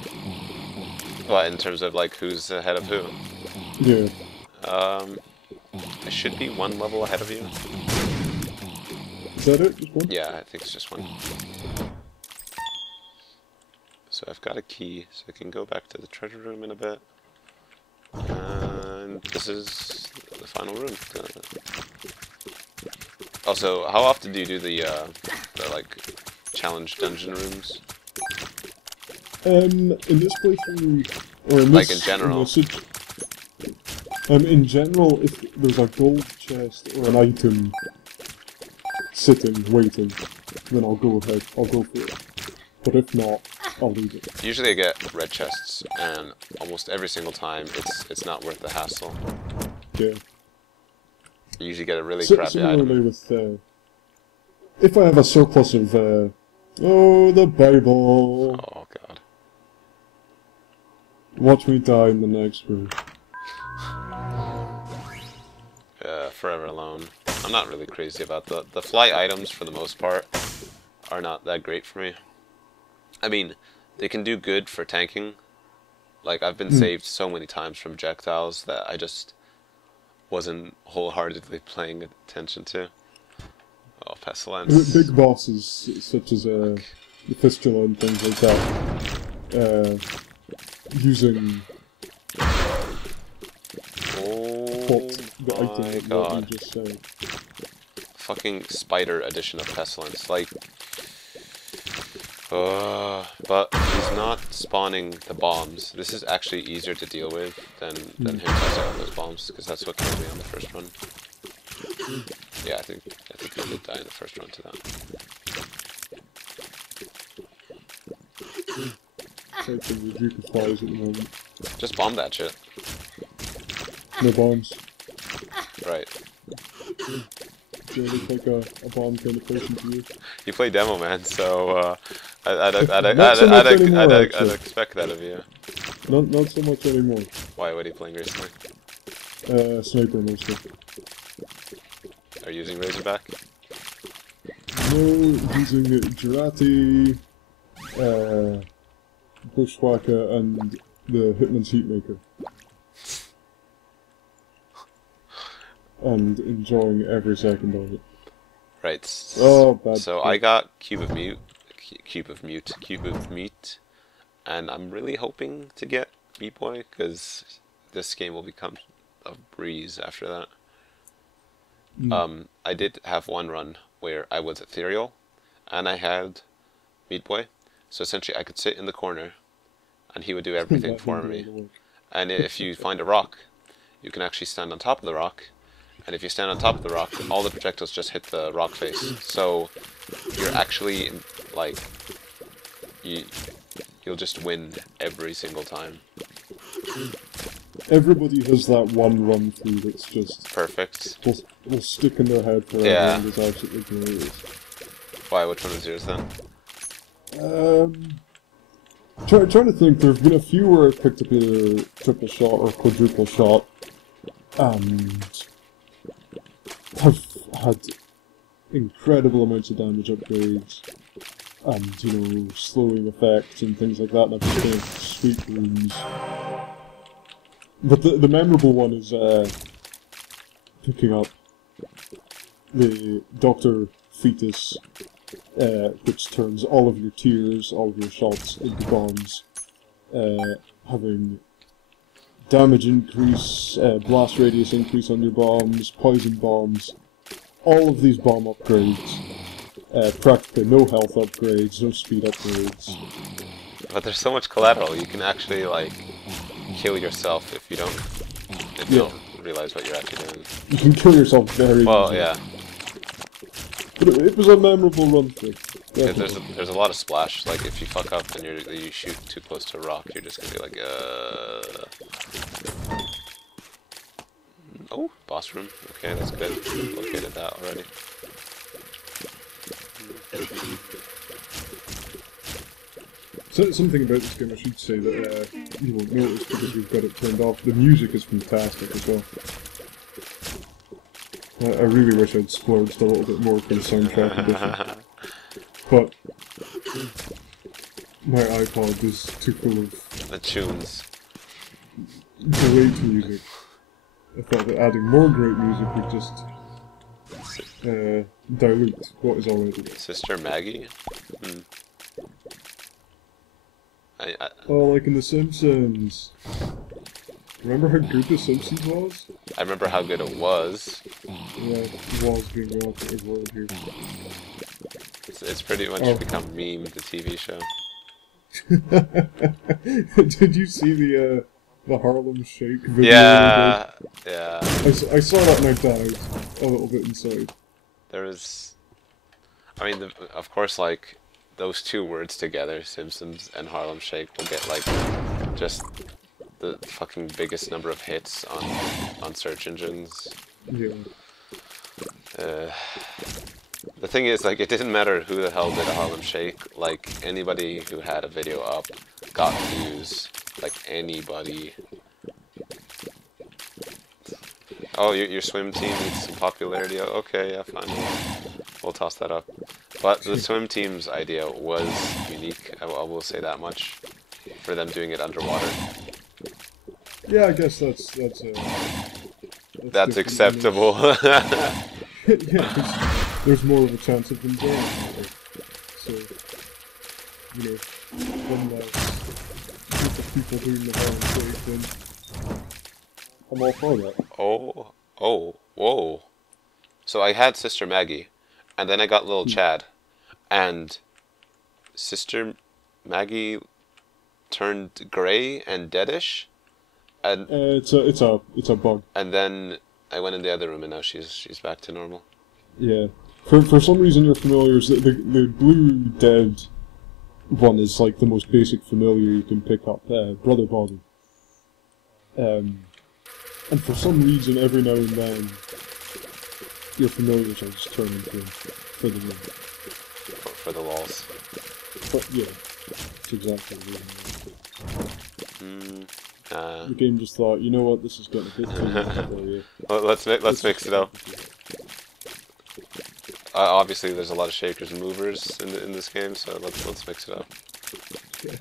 What, in terms of like who's ahead of who? Yeah. I should be one level ahead of you. Is that it? Just one? Yeah, I think it's just one. So I've got a key, so I can go back to the treasure room in a bit. And this is the final room. Also, how often do you do the like challenge dungeon rooms? In this playthrough, or in this, Like in general. In general, if there's a gold chest or an item sitting, waiting, then I'll go ahead, I'll go for it. But if not, I'll leave it. Usually I get red chests, and almost every single time it's not worth the hassle. Yeah. You usually get a really crappy item. Similarly with, if I have a surplus of, oh, the Bible! Oh god. Watch me die in the next room. Forever alone. I'm not really crazy about the flight items for the most part are not that great for me. I mean, they can do good for tanking. Like, I've been saved so many times from projectiles that I just wasn't wholeheartedly paying attention to. Oh, pestilence. Big bosses, such as the fistula and things like that, using Oh my god. You just said. Fucking spider edition of pestilence. Like, but he's not spawning the bombs. This is actually easier to deal with than him tossing out those bombs, because that's what killed me on the first run. Yeah, I think I did die in the first run to that. Typing with Juke flies at the moment. Just bomb that shit. No bombs. Right. Do you look like a bomb kind of person to you? You play demo, man, so I'd expect that of you. Not so much anymore. Why? What are you playing recently? Sniper mostly. Are you using Razorback? No, using Girati, Bushwhacker, and the Hitman's Heatmaker. And enjoying every second of it. Right. Oh, bad. So I got Cube of Meat, and I'm really hoping to get Meat Boy, because this game will become a breeze after that. I did have one run where I was Ethereal, and I had Meat Boy, so essentially I could sit in the corner, and he would do everything for me. And if you find a rock, you can actually stand on top of the rock, and if you stand on top of the rock, all the projectiles just hit the rock face. So you're actually, like, you'll just win every single time. Everybody has that one run through that's just perfect. Will stick in their head forever and is absolutely glorious. Why? Which one was yours then? Trying to think. There have been a few where I've picked up either triple shot or quadruple shot, and have had incredible amounts of damage upgrades, and, you know, slowing effects and things like that, and I've just been sweet runes. But the memorable one is picking up the Dr. Fetus, which turns all of your tears, all of your shots into bombs, having damage increase, blast radius increase on your bombs, poison bombs, all of these bomb upgrades, practically no health upgrades, no speed upgrades. But there's so much collateral, you can actually, like, kill yourself if you don't realize what you're actually doing. You can kill yourself very well, easily. yeah. But it was a memorable run through. Yeah, there's a lot of splash. Like if you fuck up and you shoot too close to a rock, you're just gonna be like, Oh, boss room. Okay, that's good. Located that already. So, something about this game I should say that you won't notice because we've got it turned off. The music is fantastic as well. I really wish I'd splurged a little bit more for the soundtrack edition. But my iPod is too full of the tunes. Great music. I thought that adding more great music would just dilute what is already. Sister Maggie? Hmm. Oh, like in The Simpsons. Remember how good The Simpsons was? I remember how good it was. Yeah, was being the operative word here. It's pretty much become meme, the TV show. Did you see the Harlem Shake video? Yeah, yeah. I saw that and I died a little bit inside. There was... I mean, of course, like, those two words together, Simpsons and Harlem Shake, will get, like, just the fucking biggest number of hits on search engines. Yeah. The thing is, like, it didn't matter who the hell did a Harlem Shake. Like, anybody who had a video up got views. Like, anybody. Oh, your swim team needs some popularity. Oh, okay, yeah, fine. We'll toss that up. But the swim team's idea was unique, I will say that much, for them doing it underwater. Yeah, I guess that's acceptable. Yeah, there's more of a chance of them doing it. So, you know, one less group of people doing the Harlem Shake, then I'm all for that. Whoa. So I had Sister Maggie, and then I got Little Chad, and Sister Maggie turned grey and deadish, and it's a bug. And then I went in the other room, and now she's back to normal. Yeah, for some reason you're familiar. The blue dead one is like the most basic familiar you can pick up. Brother Body. And for some reason, every now and then, your familiars will just turn into for the game. For the lols. But yeah, it's exactly the game. The game just thought, you know what, this is getting a bit too much for you. Well, let's mix it up. Obviously, there's a lot of shakers and movers in this game, so let's mix it up. Yeah.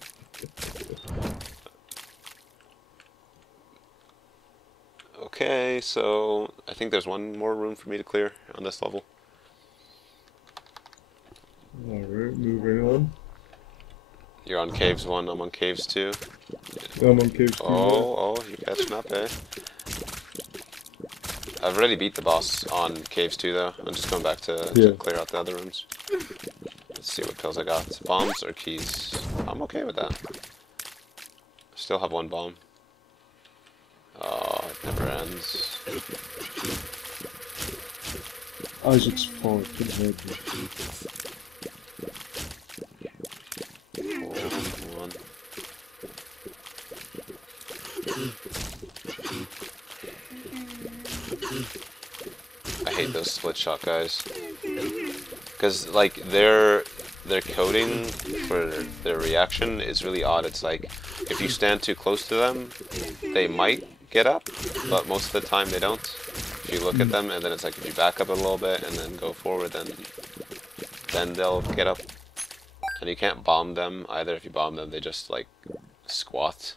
Okay, so I think there's one more room for me to clear on this level. Alright, moving on. You're on caves 1, I'm on caves 2. I'm on caves 2. Oh, you're catching up, eh? I've already beat the boss on caves 2 though. I'm just going back to clear out the other rooms. Let's see what pills I got. Bombs or keys? I'm okay with that. Still have 1 bomb. Oh, it never ends. Isaac's far too heavy. Come on. I hate those split shot guys. Because like their coding for their reaction is really odd. It's like if you stand too close to them, they might get up, but most of the time they don't. If you look at them, and then it's like if you back up a little bit and then go forward, then they'll get up. And you can't bomb them either. If you bomb them, they just like squat.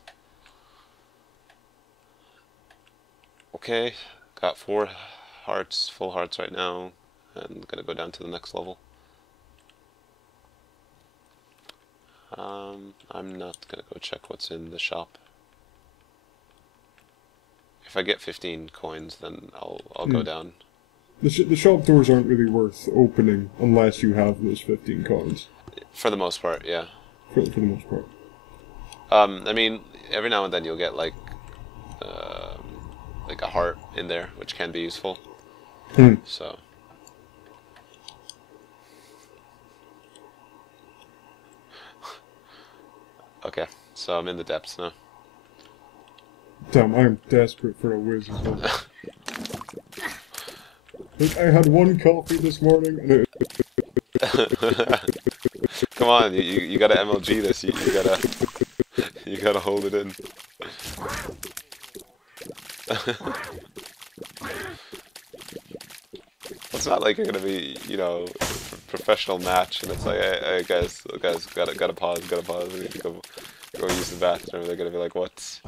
Okay, got 4 hearts, full hearts right now, and gonna go down to the next level. I'm not gonna go check what's in the shop. If I get 15 coins, then I'll go down. The shop doors aren't really worth opening unless you have those 15 coins. For the most part, yeah. For the most part. I mean, every now and then you'll get like a heart in there, which can be useful. So. Okay, so I'm in the depths now. Damn, I am desperate for a whiz as well. Look, I had 1 coffee this morning and Come on, you gotta MLG this. You gotta hold it in. It's not like you're gonna be, you know, professional match, and it's like, hey guys, gotta pause. We need to go use the bathroom. They're gonna be like, what?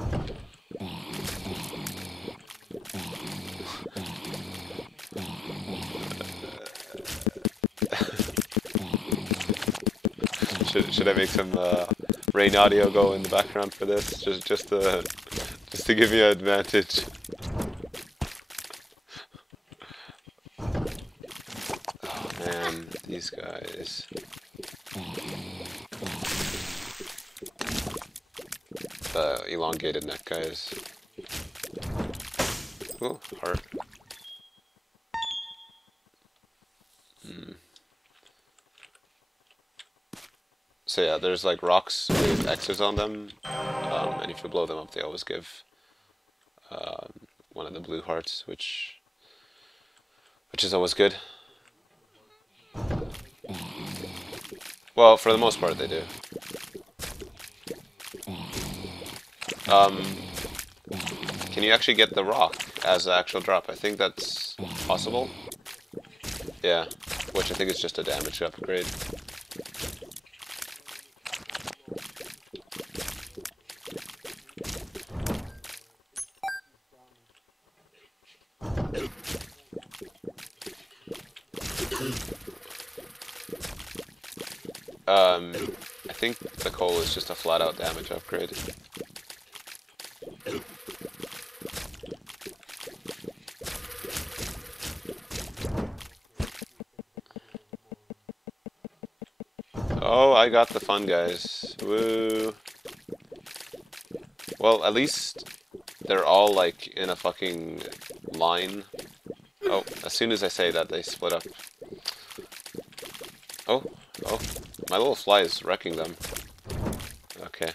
Should I make some rain audio go in the background for this? Just to give me an advantage. Oh man, these guys. Elongated neck guys. Ooh, heart. So yeah, there's like rocks with X's on them, and if you blow them up, they always give one of the blue hearts, which is always good. Well, for the most part, they do. Can you actually get the rock as the actual drop? I think that's possible. Yeah, which I think is just a damage upgrade. I think the coal is just a flat-out damage upgrade. Oh, I got the fun guys. Woo. Well, at least they're all like in a fucking line. Oh, as soon as I say that, they split up. Oh, my little fly is wrecking them. Okay.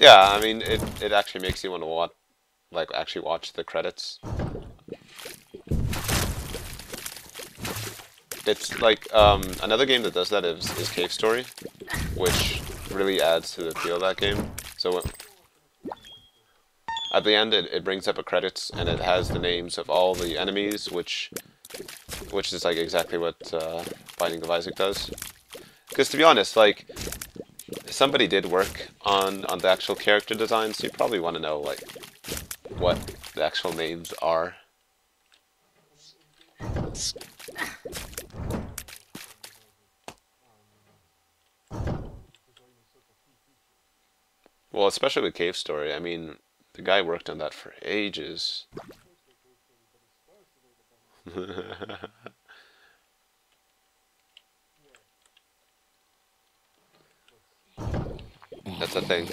Yeah, I mean, it actually makes you want to watch, like, actually watch the credits. It's like, another game that does that is Cave Story, which really adds to the appeal of that game. So at the end, it brings up a credits, and it has the names of all the enemies, which is like exactly what Binding of Isaac does. Because to be honest, like, somebody did work on the actual character design, so you probably want to know like what the actual names are. Well, especially with Cave Story, I mean, the guy worked on that for ages. That's a thing.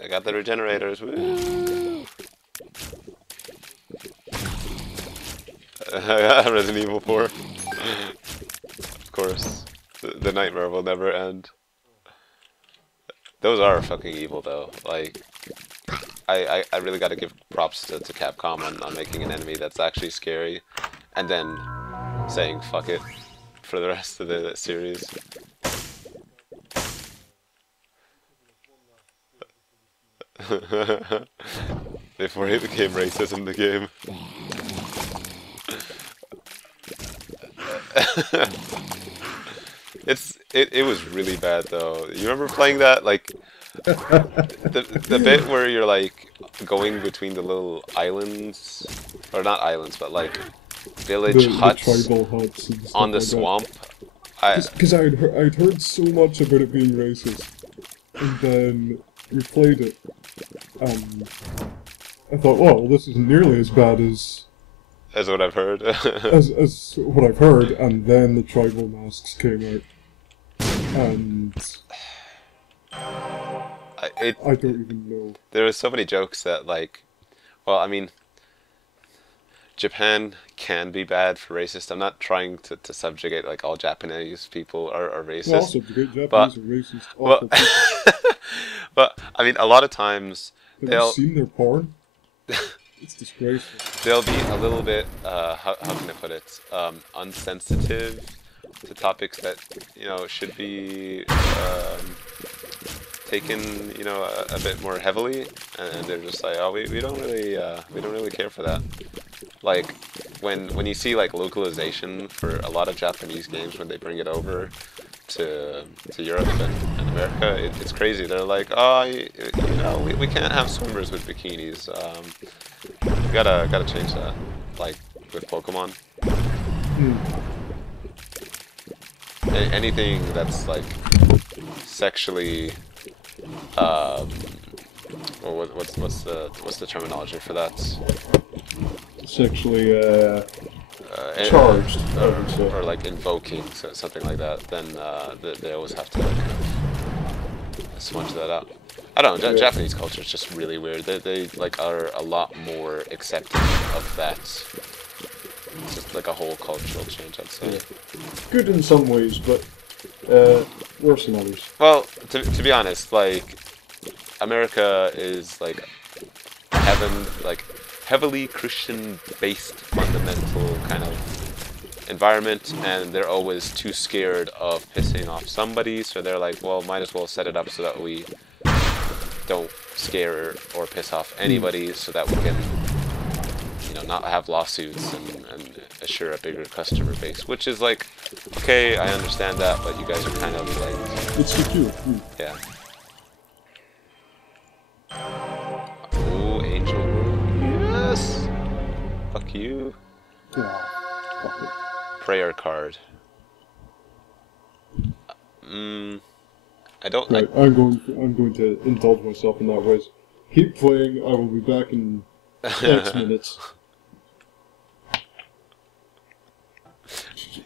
I got the regenerators. Woo! Resident Evil 4. Of course. The nightmare will never end. Those are fucking evil though. Like, I really gotta give props to Capcom on making an enemy that's actually scary, and then saying fuck it for the rest of the series. Before it became racism, the game. It was really bad though. You remember playing that? Like the bit where you're like going between the little islands, or not islands, but like village huts, the tribal huts and stuff on the like swamp. Because I'd heard so much about it being racist, and then we played it, and I thought, well, this isn't nearly as bad as what I've heard. as what I've heard, and then the tribal masks came out, and I don't even know. There were so many jokes that, like, well, I mean, Japan can be bad for racist. I'm not trying to subjugate, like, all Japanese people are racist. Well, subjugate Japanese are racist. Well, but, I mean, a lot of times have you seen their porn? It's disgraceful. They'll be a little bit, how can I put it, unsensitive to topics that, you know, should be taken, you know, a bit more heavily, and they're just like, oh, we don't really care for that. Like when you see like localization for a lot of Japanese games, when they bring it over to Europe and America, it's crazy. They're like, oh, you know, we can't have swimmers with bikinis. We gotta change that. Like with Pokemon. Anything that's like sexually, well, what's the terminology for that? Sexually charged, or like invoking, something like that. Then they always have to kind of smudge that out. I don't know. Japanese culture is just really weird. They like are a lot more accepting of that. It's just like a whole cultural change, I'd say. Yeah. Good in some ways, but worse in others. Well, to be honest, like America is like heavily Christian-based fundamental kind of environment, and they're always too scared of pissing off somebody, so they're like, well, might as well set it up so that we don't scare or piss off anybody, so that we can, you know, not have lawsuits and assure a bigger customer base, which is like, okay, I understand that, but you guys are kind of like... It's secure. Yeah. Oh, Angel. Yes! Fuck you. Yeah, fuck it. Prayer card. I don't right, I'm going to indulge myself in that way. Keep playing, I will be back in X minutes.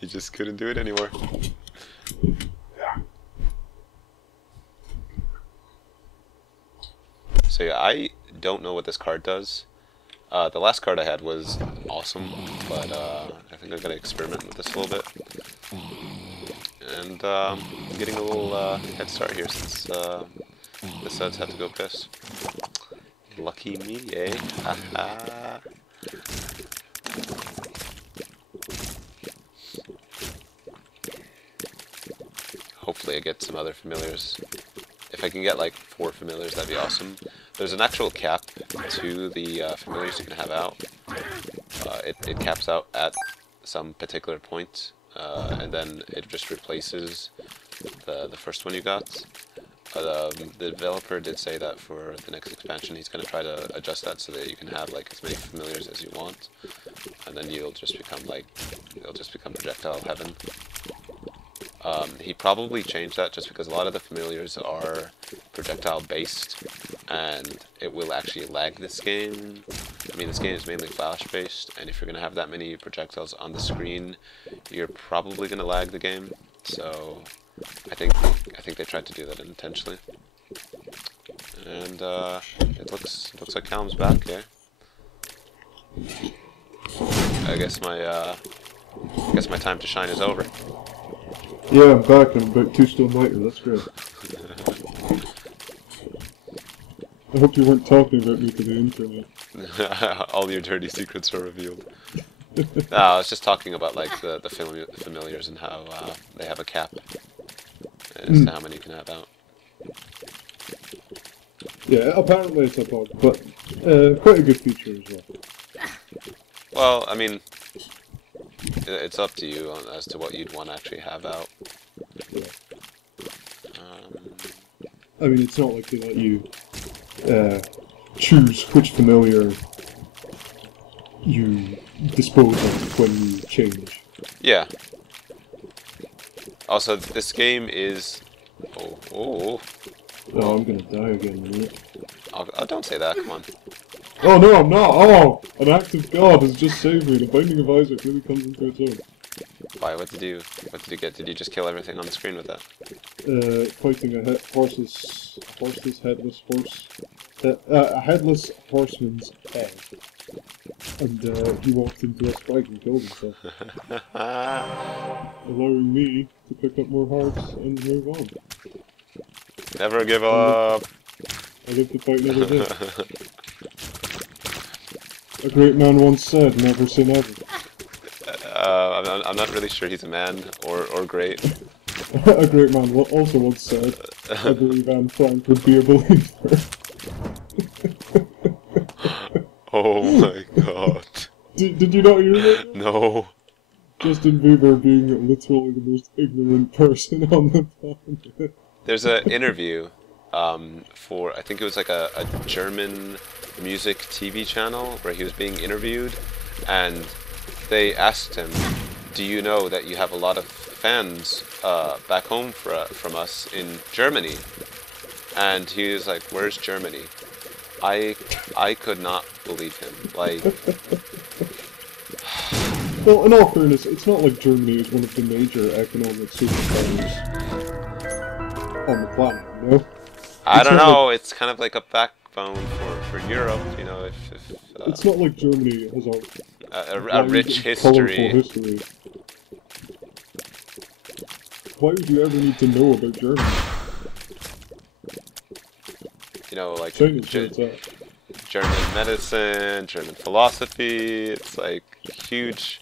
You just couldn't do it anymore. Yeah. So yeah, I don't know what this card does. The last card I had was awesome, but I think I'm gonna experiment with this a little bit. And I'm getting a little head start here since the Thesudz had to go piss. Lucky me, eh? Haha. Hopefully I get some other familiars. If I can get like 4 familiars, that'd be awesome. There's an actual cap to the familiars you can have out. It caps out at some particular point, and then it just replaces the first one you got. The developer did say that for the next expansion he's going to try to adjust that so that you can have like as many familiars as you want, and then you'll just become like, it'll just become projectile heaven. He probably changed that just because a lot of the familiars are projectile based, and it will actually lag this game. I mean, this game is mainly flash based, and if you're going to have that many projectiles on the screen, you're probably going to lag the game. So I think they tried to do that intentionally. And it looks like Callum's back, eh? I guess my time to shine is over. Yeah, I'm back and I'm about 2 stone lighter, that's great. I hope you weren't talking about me to the internet. All your dirty secrets are revealed. No, I was just talking about like the familiars and how they have a cap as to how many you can have out. Yeah, apparently it's a bug, but quite a good feature as well. Well, I mean, it's up to you as to what you'd want to actually have out. Yeah. I mean, it's not like they let you choose which familiar you dispose of when you change. Yeah. Also, this game is... Oh, I'm gonna die again, mate. Oh, don't say that, come on. Oh no, I'm not! Oh! An act of God has just saved me. The Binding of Isaac really comes into its own. Why, what did you get? Did you just kill everything on the screen with that? Fighting a headless horseman's head. And he walked into a spike and killed himself. Allowing me to pick up more hearts and move on. Never give up! I live to fight another day. A great man once said, never say never. I'm not really sure he's a man or great. A great man also once said, I believe Anne Frank would be a believer. Oh my god. Did you not hear that? No. Justin Bieber being literally the most ignorant person on the planet. There's an interview for, I think it was like a German music TV channel where he was being interviewed, and they asked him, do you know that you have a lot of fans back home from us in Germany? And he was like, where's Germany? I could not believe him. Like... Well, in all fairness, it's not like Germany is one of the major economic superpowers on the planet, you know? I don't know, it's kind of like a backbone for Europe, you know, if it's not like Germany has a rich history. History. Why would you ever need to know about Germany? You know, like German medicine, German philosophy, it's like huge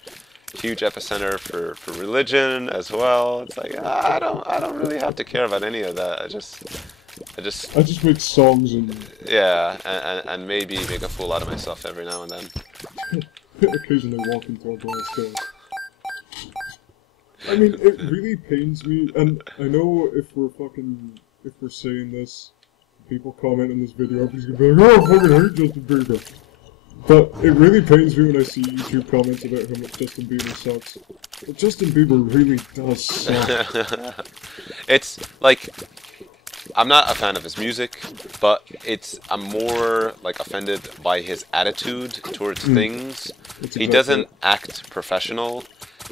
epicenter for religion as well. It's like I don't really have to care about any of that. I just make songs and and maybe make a fool out of myself every now and then. Occasionally walk into a glass door. I mean, it really pains me, and I know if we're saying this, people comment on this video, everybody's gonna be like, oh, I fucking hate Justin Bieber. But it really pains me when I see YouTube comments about how much Justin Bieber sucks. But Justin Bieber really does suck. It's like, I'm not a fan of his music, but I'm more like offended by his attitude towards things. He doesn't act professional.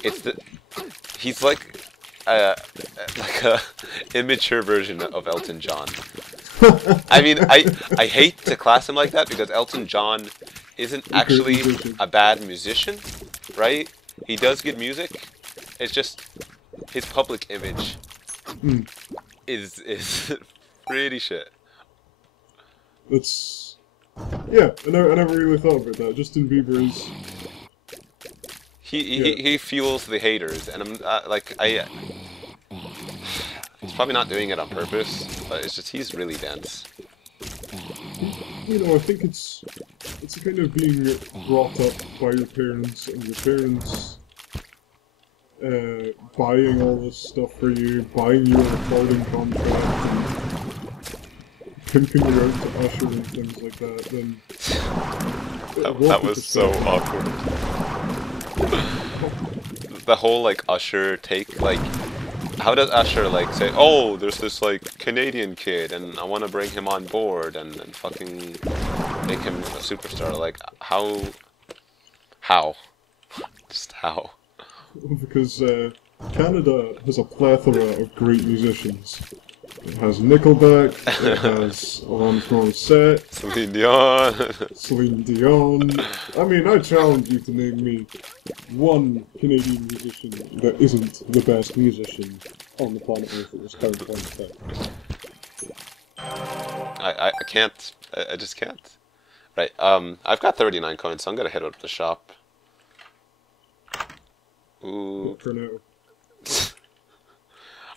He's like a immature version of Elton John. I mean, I hate to class him like that because Elton John isn't actually a bad musician, right? He does good music. It's just his public image is pretty shit. It's yeah. I never really thought about that. Justin Bieber is. He fuels the haters, and I'm he's probably not doing it on purpose, but it's just he's really dense. You know, I think it's a kind of being brought up by your parents, and your parents buying all this stuff for you, buying your recording contract, and pimping you out to Usher and things like that. Then that was so awkward. The whole like Usher take, like, how does Usher like say, oh, there's this like Canadian kid and I want to bring him on board and fucking make him a superstar? Like, how? Just how? Because Canada has a plethora of great musicians. It has Nickelback, it has Alanis Morissette, Celine Dion. I mean, I challenge you to name me one Canadian musician that isn't the best musician on the planet Earth at this current point in time. I can't. I just can't. Right. I've got 39 coins, so I'm gonna head up to the shop. Ooh. For now.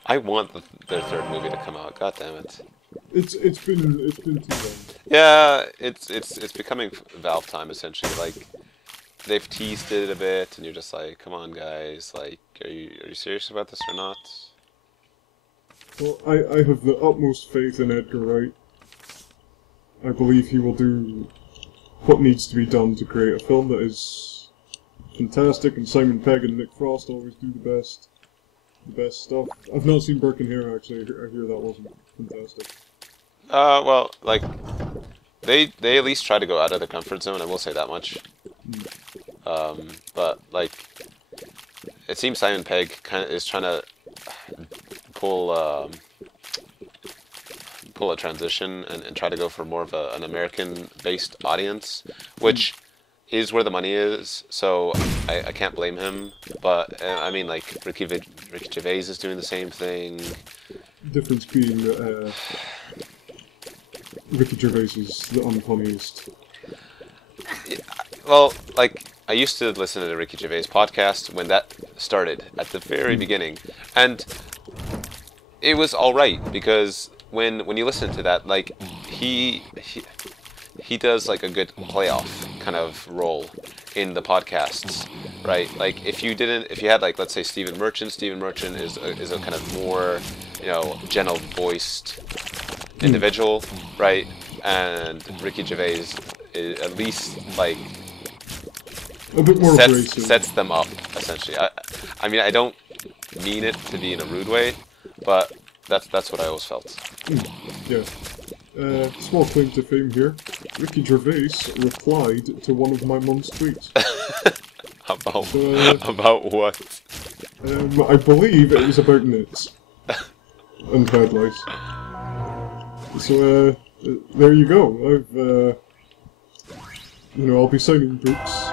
I want their third movie to come out. God damn it. It's been too long. Yeah, it's becoming Valve time essentially. Like, they've teased it a bit, and you're just like, come on, guys. Like, are you serious about this or not? Well, I have the utmost faith in Edgar Wright. I believe he will do what needs to be done to create a film that is fantastic, and Simon Pegg and Nick Frost always do the best stuff. I've not seen Burke and Hare, actually. I hear that wasn't fantastic. Well, like, they at least try to go out of their comfort zone, I will say that much. But, like, it seems Simon Pegg kind of is trying to pull a transition and try to go for more of an American-based audience, which is where the money is, so I can't blame him. But I mean, like, Ricky Gervais is doing the same thing. Difference being that Ricky Gervais is the unfunniest. Well, like, I used to listen to the Ricky Gervais podcast when that started at the very beginning, and it was all right because when you listen to that, like, he does like a good playoff kind of role in the podcasts, right? Like, if you had, like, let's say Stephen Merchant is a kind of more, you know, gentle voiced individual, right? And Ricky Gervais is at least like a bit more sets them up essentially. I mean, I don't mean it to be in a rude way, but that's what I always felt. Yeah. Small claim to fame here. Ricky Gervais replied to one of my mum's tweets. About what? I believe it was about nits. And bad lice. So, there you go. I'll be signing books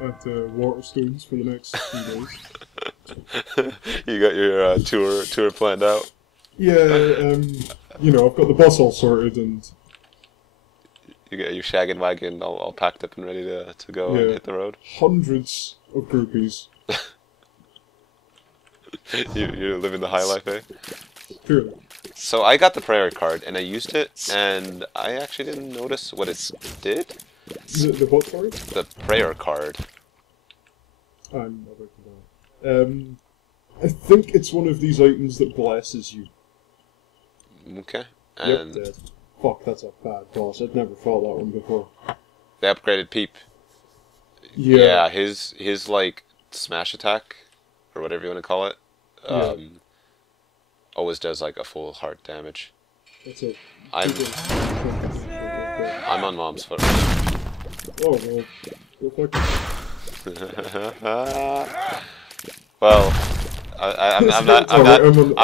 at Waterstones for the next few days. You got your tour planned out? Yeah, I've got the bus all sorted and... You get your shaggin' wagon all packed up and ready to go and hit the road? Hundreds of groupies. You're living the high life, eh? Purely. So I got the prayer card and I used it, and I actually didn't notice what it did. The what, sorry? The prayer card. I'm about to die. I think it's one of these items that blesses you. Okay. And yep, dead. Fuck, that's a bad boss. I'd never fought that one before. The upgraded peep. Yeah. His like smash attack, or whatever you want to call it, always does like a full heart damage. That's a... I'm on mom's foot. Oh, well, go fuck it. Well, I'm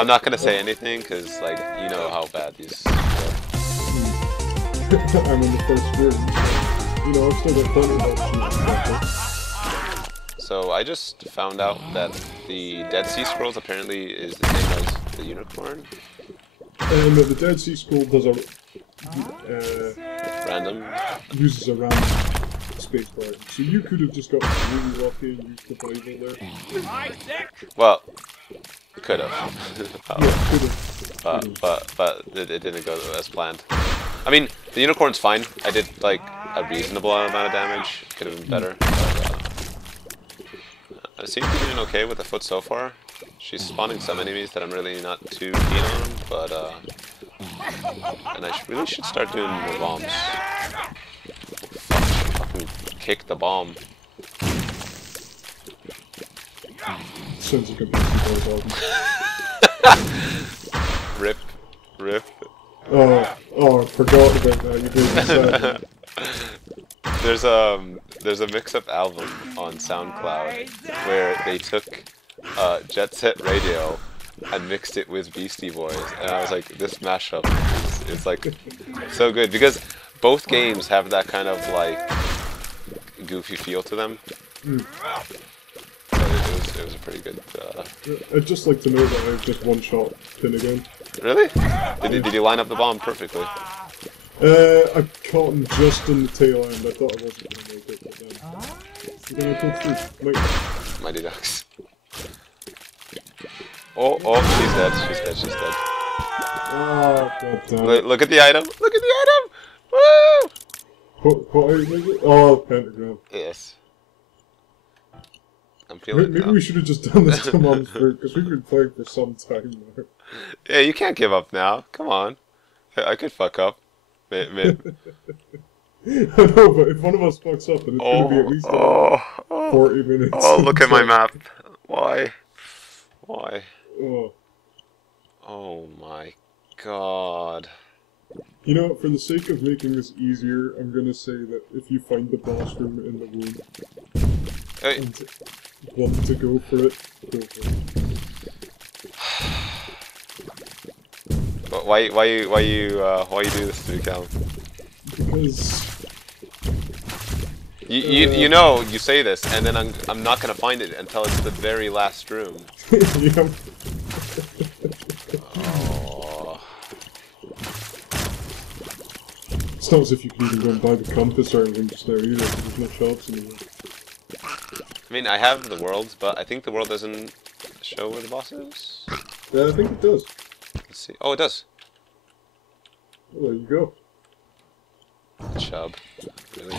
not gonna say anything because, like, you know how bad these. I'm in the first room. you know, I've still got plenty of options. So I just found out that the Dead Sea Scrolls apparently is the same as the unicorn. And the Dead Sea Scroll does a Random. uses a random space bar. So you could have just got really lucky and used the Bible there. Well, could have. Yeah, could have. But it didn't go as planned. I mean, the unicorn's fine. I did like a reasonable amount of damage. Could have been better. But, I seem to be doing okay with the foot so far. She's spawning some enemies that I'm really not too keen on, but and I really should start doing more bombs. Fucking kick the bomb. Sounds like a Beastie Boys album. Rip. Oh, I forgot about that. You did that. There's a mix-up album on SoundCloud where they took Jet Set Radio and mixed it with Beastie Boys, and I was like, this mashup is like so good because both games have that kind of like goofy feel to them. So it was a pretty good. I'd just like to know that I've just one-shot Pin again. Really? Did you line up the bomb perfectly? I caught him just in the tail end. I thought I wasn't going to make it, but then I pulled through. Mighty Ducks. Oh, she's dead. Oh, god damn. Look at the item! Look at the item! Woo! What item is it? Oh, pentagram. Yes. I'm feeling Maybe we should have just done this to Mom's fruit, because we've been playing for some time now. Yeah, you can't give up now. Come on. I could fuck up. I know, but if one of us fucks up, then it's going to be at least 40 minutes. Oh, look at my map. Why? Oh. Oh my god. You know, for the sake of making this easier, I'm going to say that if you find the boss room in the womb and want to go for it, go for it. Why you do this to me, Callum? Because you know you say this, and then I'm not gonna find it until it's the very last room. Yep. Oh. It's not as if you can even go and buy the compass or anything just there either, because there's no shops anymore. I mean, I have the world, but I think the world doesn't show where the boss is. Yeah, I think it does. Let's see. Oh, it does. Well, there you go. Chub. Really?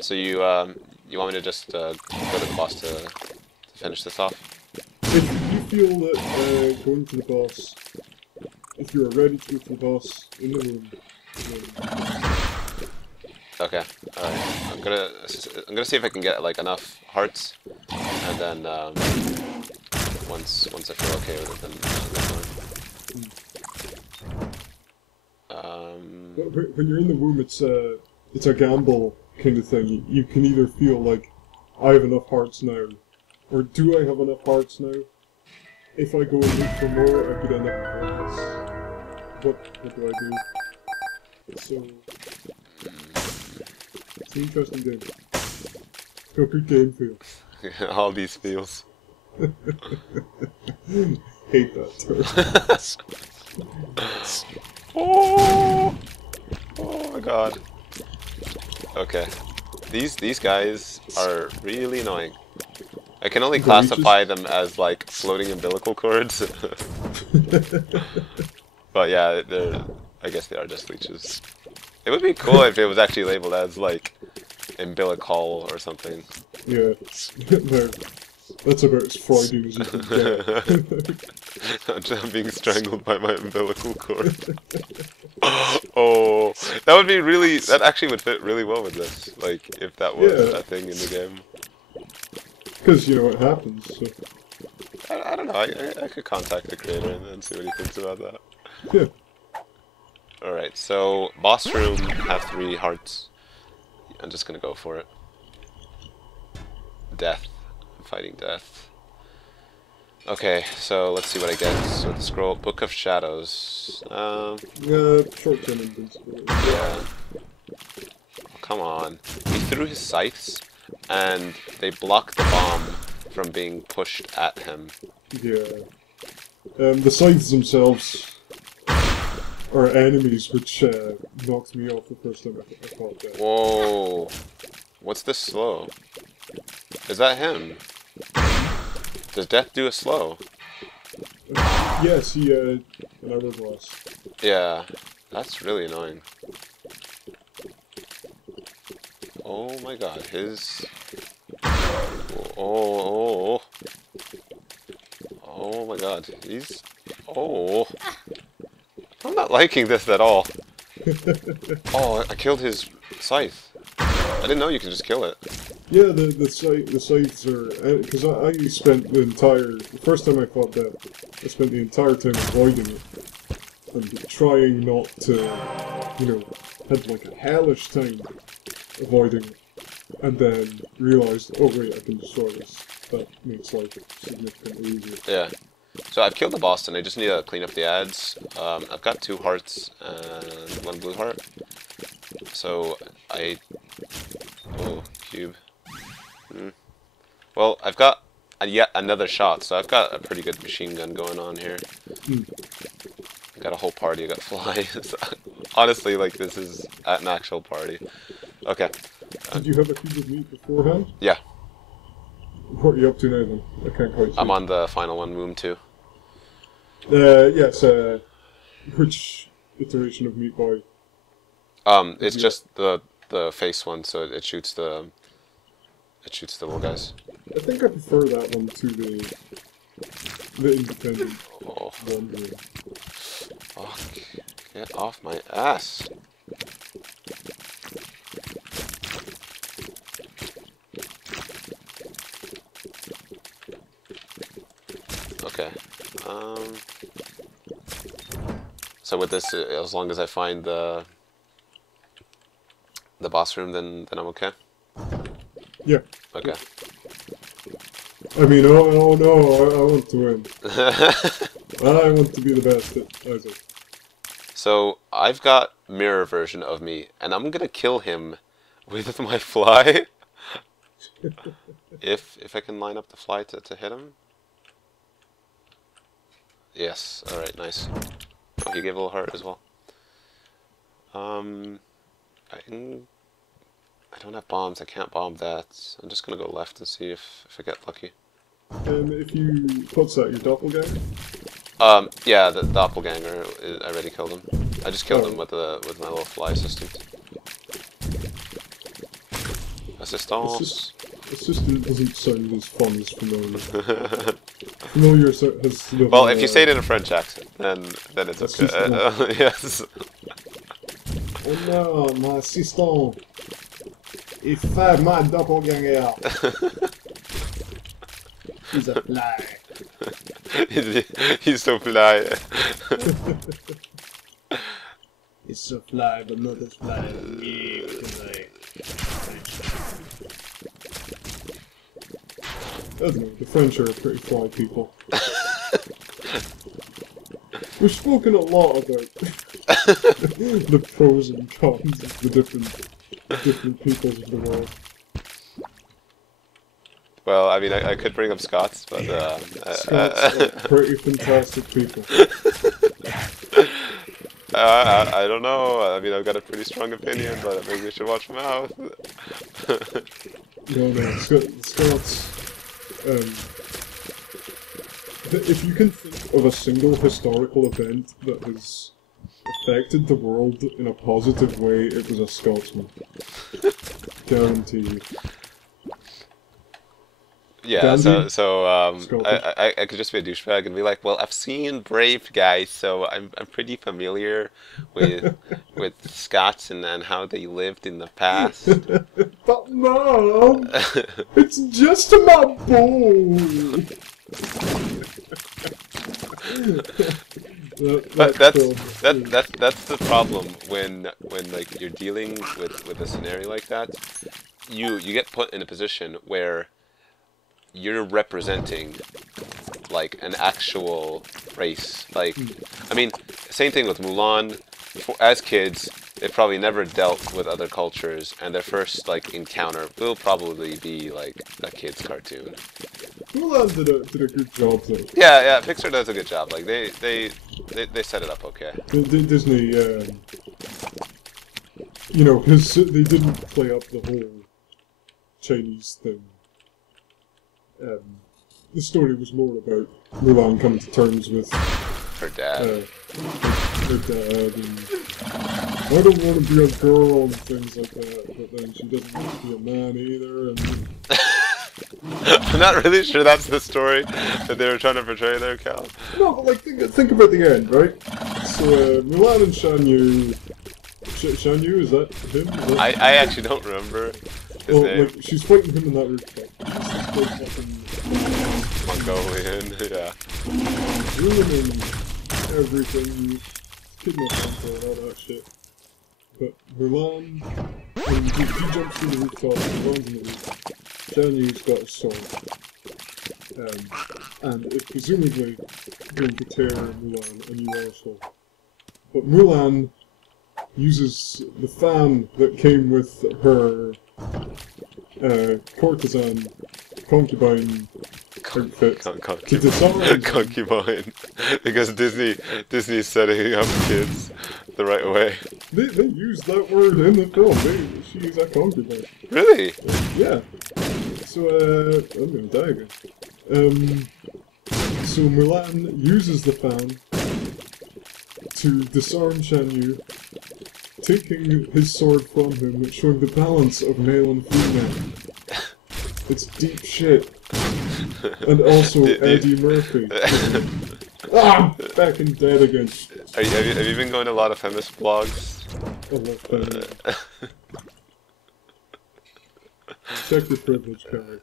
So you want me to just go to the boss to finish this off? If you feel that going to the boss, if you are ready to go to the boss in the room, Okay, alright. I'm gonna see if I can get like enough hearts, and then once I feel okay with it, then when you're in the womb, it's a gamble kind of thing. You can either feel like I have enough hearts now, or do I have enough hearts now? If I go and look for more, I could end up with less. What do I do? So it's an interesting game. Got good game feel. all these feels. Hate that term. Oh my god. Okay. These guys are really annoying. I can only classify them as like floating umbilical cords. But yeah, I guess they are just leeches. It would be cool if it was actually labeled as like umbilical or something. Yeah. No. That's about as Freudian as you can get. I'm being strangled by my umbilical cord. Oh, that would be really. That actually would fit really well with this. Like, if that was a thing in the game. Because you know what happens. So. I don't know. I could contact the creator and then see what he thinks about that. Yeah. All right. So, boss room have 3 hearts. I'm just gonna go for it. Death. I'm fighting death. Okay, so let's see what I get. So the scroll, Book of Shadows. Yeah, short-term invincibility. Yeah. Come on. He threw his scythes, and they blocked the bomb from being pushed at him. Yeah. The scythes themselves are enemies, which knocked me off the first time I fought that. Whoa. What's this slow? Is that him? Does death do a slow? Yes, he an hourglass. Yeah. That's really annoying. Oh my god, his... Oh, oh my god, he's... Oh. I'm not liking this at all. Oh, I killed his scythe. I didn't know you could just kill it. Yeah, the scythes are... Because I spent the first time I fought that, I spent the entire time avoiding it. And trying not to, you know, had like a hellish time avoiding it. And then realized, oh wait, I can destroy this. That makes life significantly easier. Yeah. So I've killed the boss and I just need to clean up the ads. I've got 2 hearts and 1 blue heart. So oh, cube. Well, I've got yet another shot, so I've got a pretty good machine gun going on here. I got a whole party, I got flies. Honestly, like, this is an actual party. Okay. Did you have a cube of meat beforehand? Yeah. What are you up to now then? I can't quite see. I'm on the final one, Moom 2. Yes, which iteration of Meat Boy? It's just the face one, so it shoots the little guys. I think I prefer that one to the independent one. Fuck. Get off my ass. Okay. So with this, as long as I find the boss room, then I'm okay? Yeah. Okay. I mean, oh no, I want to win. I want to be the best at Isaac. So, I've got mirror version of me, and I'm gonna kill him with my fly. if I can line up the fly to hit him. Yes, alright, nice. Oh, he gave a little heart as well. I don't have bombs, I can't bomb that. I'm just gonna go left and see if I get lucky. If you... what's that, your doppelganger? Yeah, the doppelganger, I already killed him. I just killed him with my little fly assistant. Assistance. Assistant doesn't sound as fun as familiar. Familiar has... Well, if you say it in a French accent, then it's okay. Yes. Oh no, my assistant! Il fait my doppelganger! He's a fly. He's so fly. He's so fly, but not as fly as me, tonight. I don't know, the French are pretty fly people. We've spoken a lot about the pros and cons of the different peoples of the world. Well, I mean, I could bring up Scots, but Scots are pretty fantastic people. I don't know. I mean, I've got a pretty strong opinion, but maybe I should watch my mouth. No, Scots. If you can think of a single historical event that has affected the world in a positive way, it was a Scotsman. Guarantee you. Yeah, so I could just be a douchebag and be like, well, I've seen brave guys, so I'm pretty familiar with Scots and how they lived in the past. But Mom, it's just my boy. But that's the problem when like you're dealing with a scenario like that. You get put in a position where you're representing like an actual race. Like, I mean, same thing with Mulan. As kids, they probably never dealt with other cultures, and their first like encounter will probably be like a kid's cartoon. Mulan did a good job though. Yeah, Pixar does a good job. Like they set it up okay. Disney, you know, because they didn't play up the whole Chinese thing. The story was more about Mulan coming to terms with Her dad. her dad, and I don't want to be a girl and things like that, but then she doesn't want to be a man either, and... I'm not really sure that's the story that they were trying to portray there, Cal. No, but like, think about the end, right? So, Mulan and Shan Yu... Shan Yu, is that him? Is that... I actually don't remember his name. Like, she's fighting him in that rooftop. She's like fucking... Mongolian, yeah. Ruining everything, kidnapping her and all that shit. But Mulan, when he jumps through the rooftop, he runs in the roof. Shan Yu's got a sword. And it's presumably going to tear Mulan a new arsehole. But Mulan uses the fan that came with her courtesan, concubine outfit to disarm concubine. Because Disney's setting up kids the right way. They used that word in the film. She's a concubine. Really? Yeah. So, I'm gonna die again. So Mulan uses the fan to disarm Shan Yu, taking his sword from him, showing the balance of male and female. It's deep shit. And also Eddie Murphy. Back and dead again. Have you been going to a lot of feminist blogs? I love feminist. Check your privilege card.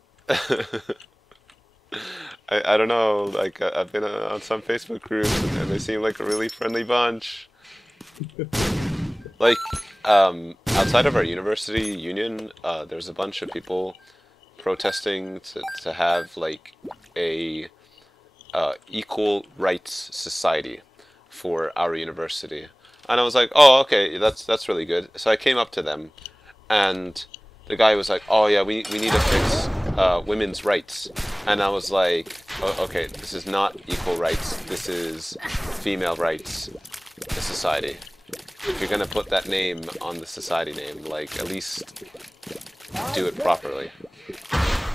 I don't know, like, I've been on some Facebook groups, and they seem like a really friendly bunch. Like, outside of our university union, there's a bunch of people protesting to have, like, a equal rights society for our university. And I was like, oh, okay, that's really good. So I came up to them, and the guy was like, oh yeah, we need to fix women's rights. And I was like, oh, okay, this is not equal rights, this is female rights society. If you're gonna put that name on the society name, like, at least do it properly.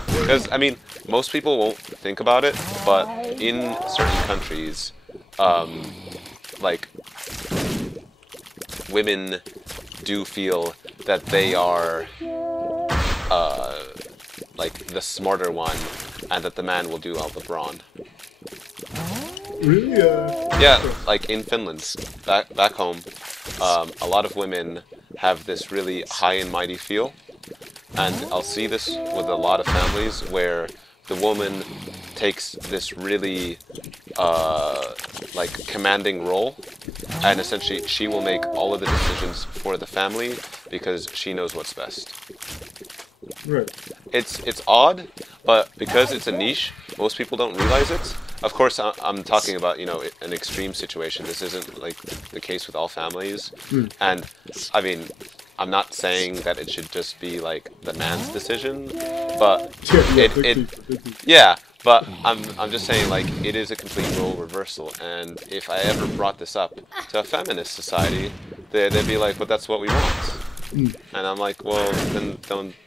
Because, I mean, most people won't think about it, but in certain countries, like, women do feel that they are, like, the smarter one, and that the man will do all the brawn. Really? Yeah, like in Finland, back home, a lot of women have this really high and mighty feel, and I'll see this with a lot of families where the woman takes this really, like, commanding role, and essentially she will make all of the decisions for the family because she knows what's best. Right. It's odd, but because it's a niche, most people don't realize it. Of course, I'm talking about, you know, an extreme situation. This isn't, like, the case with all families. And, I mean, I'm not saying that it should just be, like, the man's decision, but yeah, but I'm just saying, like, it is a complete role reversal, and if I ever brought this up to a feminist society, they'd be like, but that's what we want. And I'm like, well, then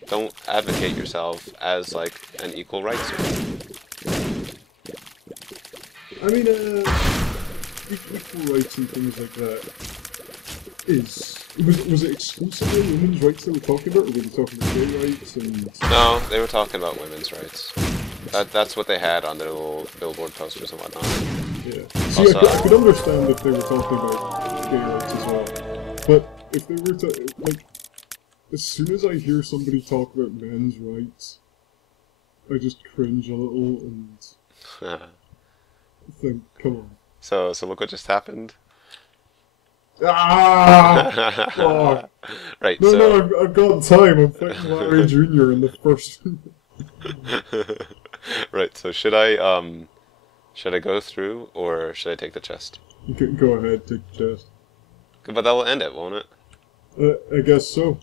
don't advocate yourself as, like, an equal rights man. I mean, equal rights and things like that was it exclusively women's rights they were talking about, or were they talking about gay rights and... No, they were talking about women's rights. That's what they had on their little billboard posters and whatnot. Yeah. See, also, I could understand if they were talking about gay rights as well, but if they were to, like, as soon as I hear somebody talk about men's rights, I just cringe a little and think, come on. So look what just happened. Ah! Oh. Right. No, I've got time. I'm fighting Larry Jr. in the first. Right. So should Should I go through, or should I take the chest? Go ahead, take the chest. But that will end it, won't it? I guess so.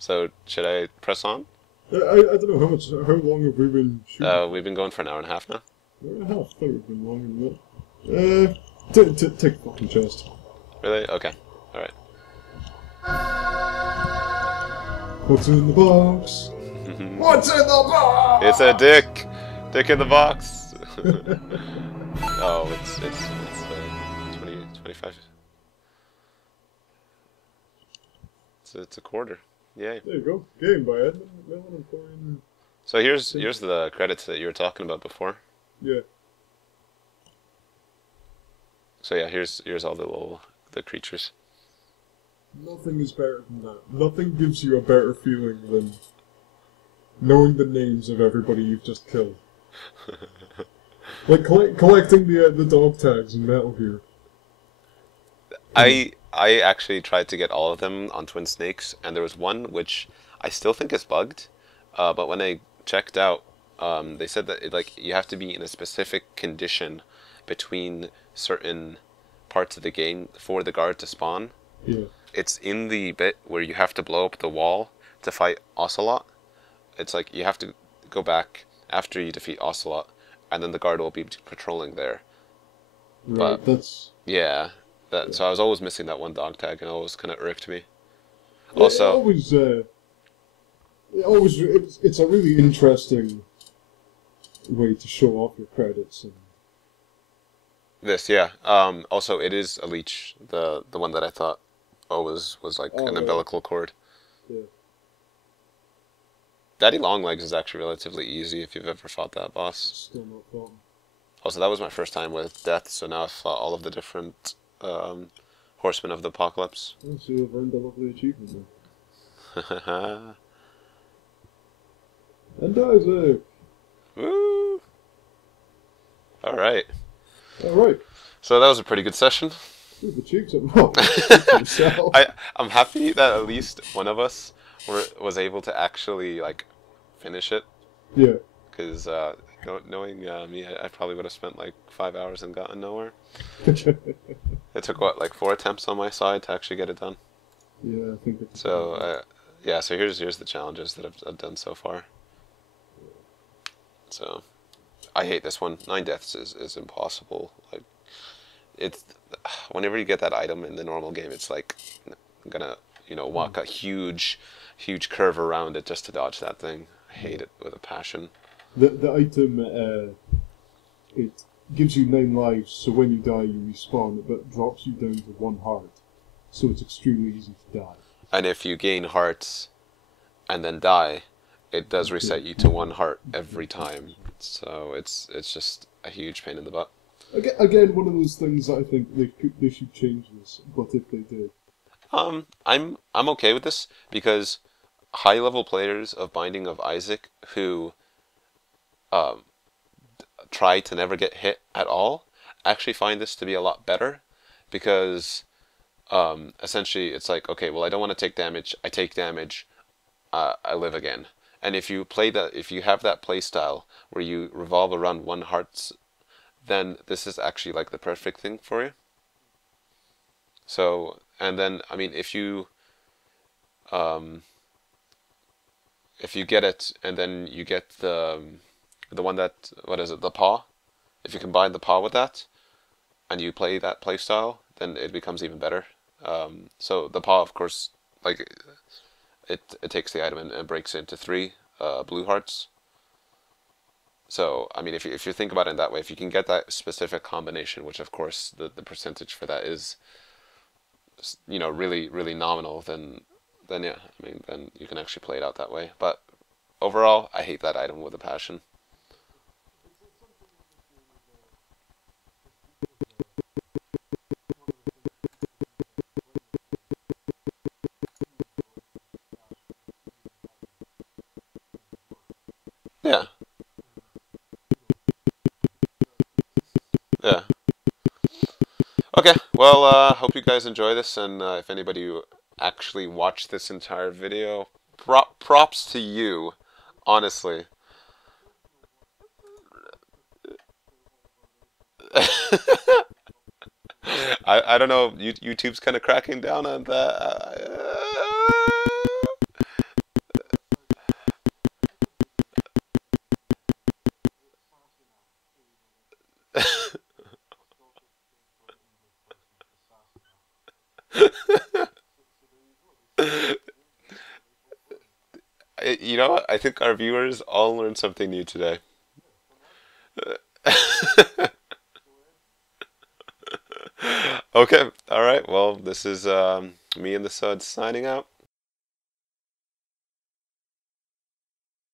So, should I press on? I don't know how long have we been shooting? We've been going for an hour and a half now. Hour and a half. I thought we've been longer than that. Take the fucking chest. Really? Okay. Alright. What's in the box? What's in the box? It's a dick! Dick in the box! Oh, it's 20, 25. It's a quarter. Yay. There you go. Game by Edmund McMillan and Florian. So here's the credits that you were talking about before. Yeah. So yeah, here's all the creatures. Nothing is better than that. Nothing gives you a better feeling than knowing the names of everybody you've just killed. Like collecting the dog tags in Metal Gear. I actually tried to get all of them on Twin Snakes, and there was one which I still think is bugged. But when I checked out, they said that like you have to be in a specific condition between certain parts of the game for the guard to spawn. Yeah. It's in the bit where you have to blow up the wall to fight Ocelot. It's like you have to go back after you defeat Ocelot, and then the guard will be patrolling there. Right, But that's... yeah, so I was always missing that one dog tag, and it always kind of irked me. Also, it's a really interesting way to show off your credits. And... this, yeah. Also, it is a leech, the one that I thought was like an umbilical cord. Yeah. Daddy Longlegs is actually relatively easy if you've ever fought that boss. Still not fun. Also, that was my first time with death, so now I've fought all of the different Horsemen of the Apocalypse. Oh, so you've earned a lovely achievement then. And Isaac! Woo! Alright. Alright. So that was a pretty good session. Ooh, the cheeks yourself. I'm happy that at least one of us was able to actually like finish it. Yeah. Because knowing me, I probably would have spent like 5 hours and gotten nowhere. It took what, like 4 attempts on my side to actually get it done. Yeah, I think it's... So yeah, so here's the challenges that I've done so far. So I hate this one. 9 deaths is impossible. Like it's whenever you get that item in the normal game, it's like I'm gonna walk a huge curve around it just to dodge that thing. I hate it with a passion. The item it gives you 9 lives, so when you die you respawn, but drops you down to 1 heart. So it's extremely easy to die. And if you gain hearts and then die, it does reset you to 1 heart every time. So it's just a huge pain in the butt. Again, one of those things that I think they should change this, but if they did. I'm okay with this because high level players of Binding of Isaac who try to never get hit at all actually find this to be a lot better because essentially it's like, okay, well, I don't want to take damage, I take damage, I live again. And if you have that play style where you revolve around 1 heart's, then this is actually like the perfect thing for you. So, and then I mean, if you get it and then you get the one that, what is it, the paw, if you combine the paw with that and you play that play style, then it becomes even better. So the paw, of course, like it takes the item and breaks it into 3 blue hearts. So I mean, if you think about it in that way, if you can get that specific combination, which of course the percentage for that is really really nominal, then yeah, I mean, then you can actually play it out that way. But overall, I hate that item with a passion. Yeah. Yeah. Okay, well, hope you guys enjoy this, and if anybody who actually watched this entire video, props to you, honestly. I don't know. YouTube's kind of cracking down on that. You know what? I think our viewers all learned something new today. Okay, all right. Well, this is me and Thesudz signing out.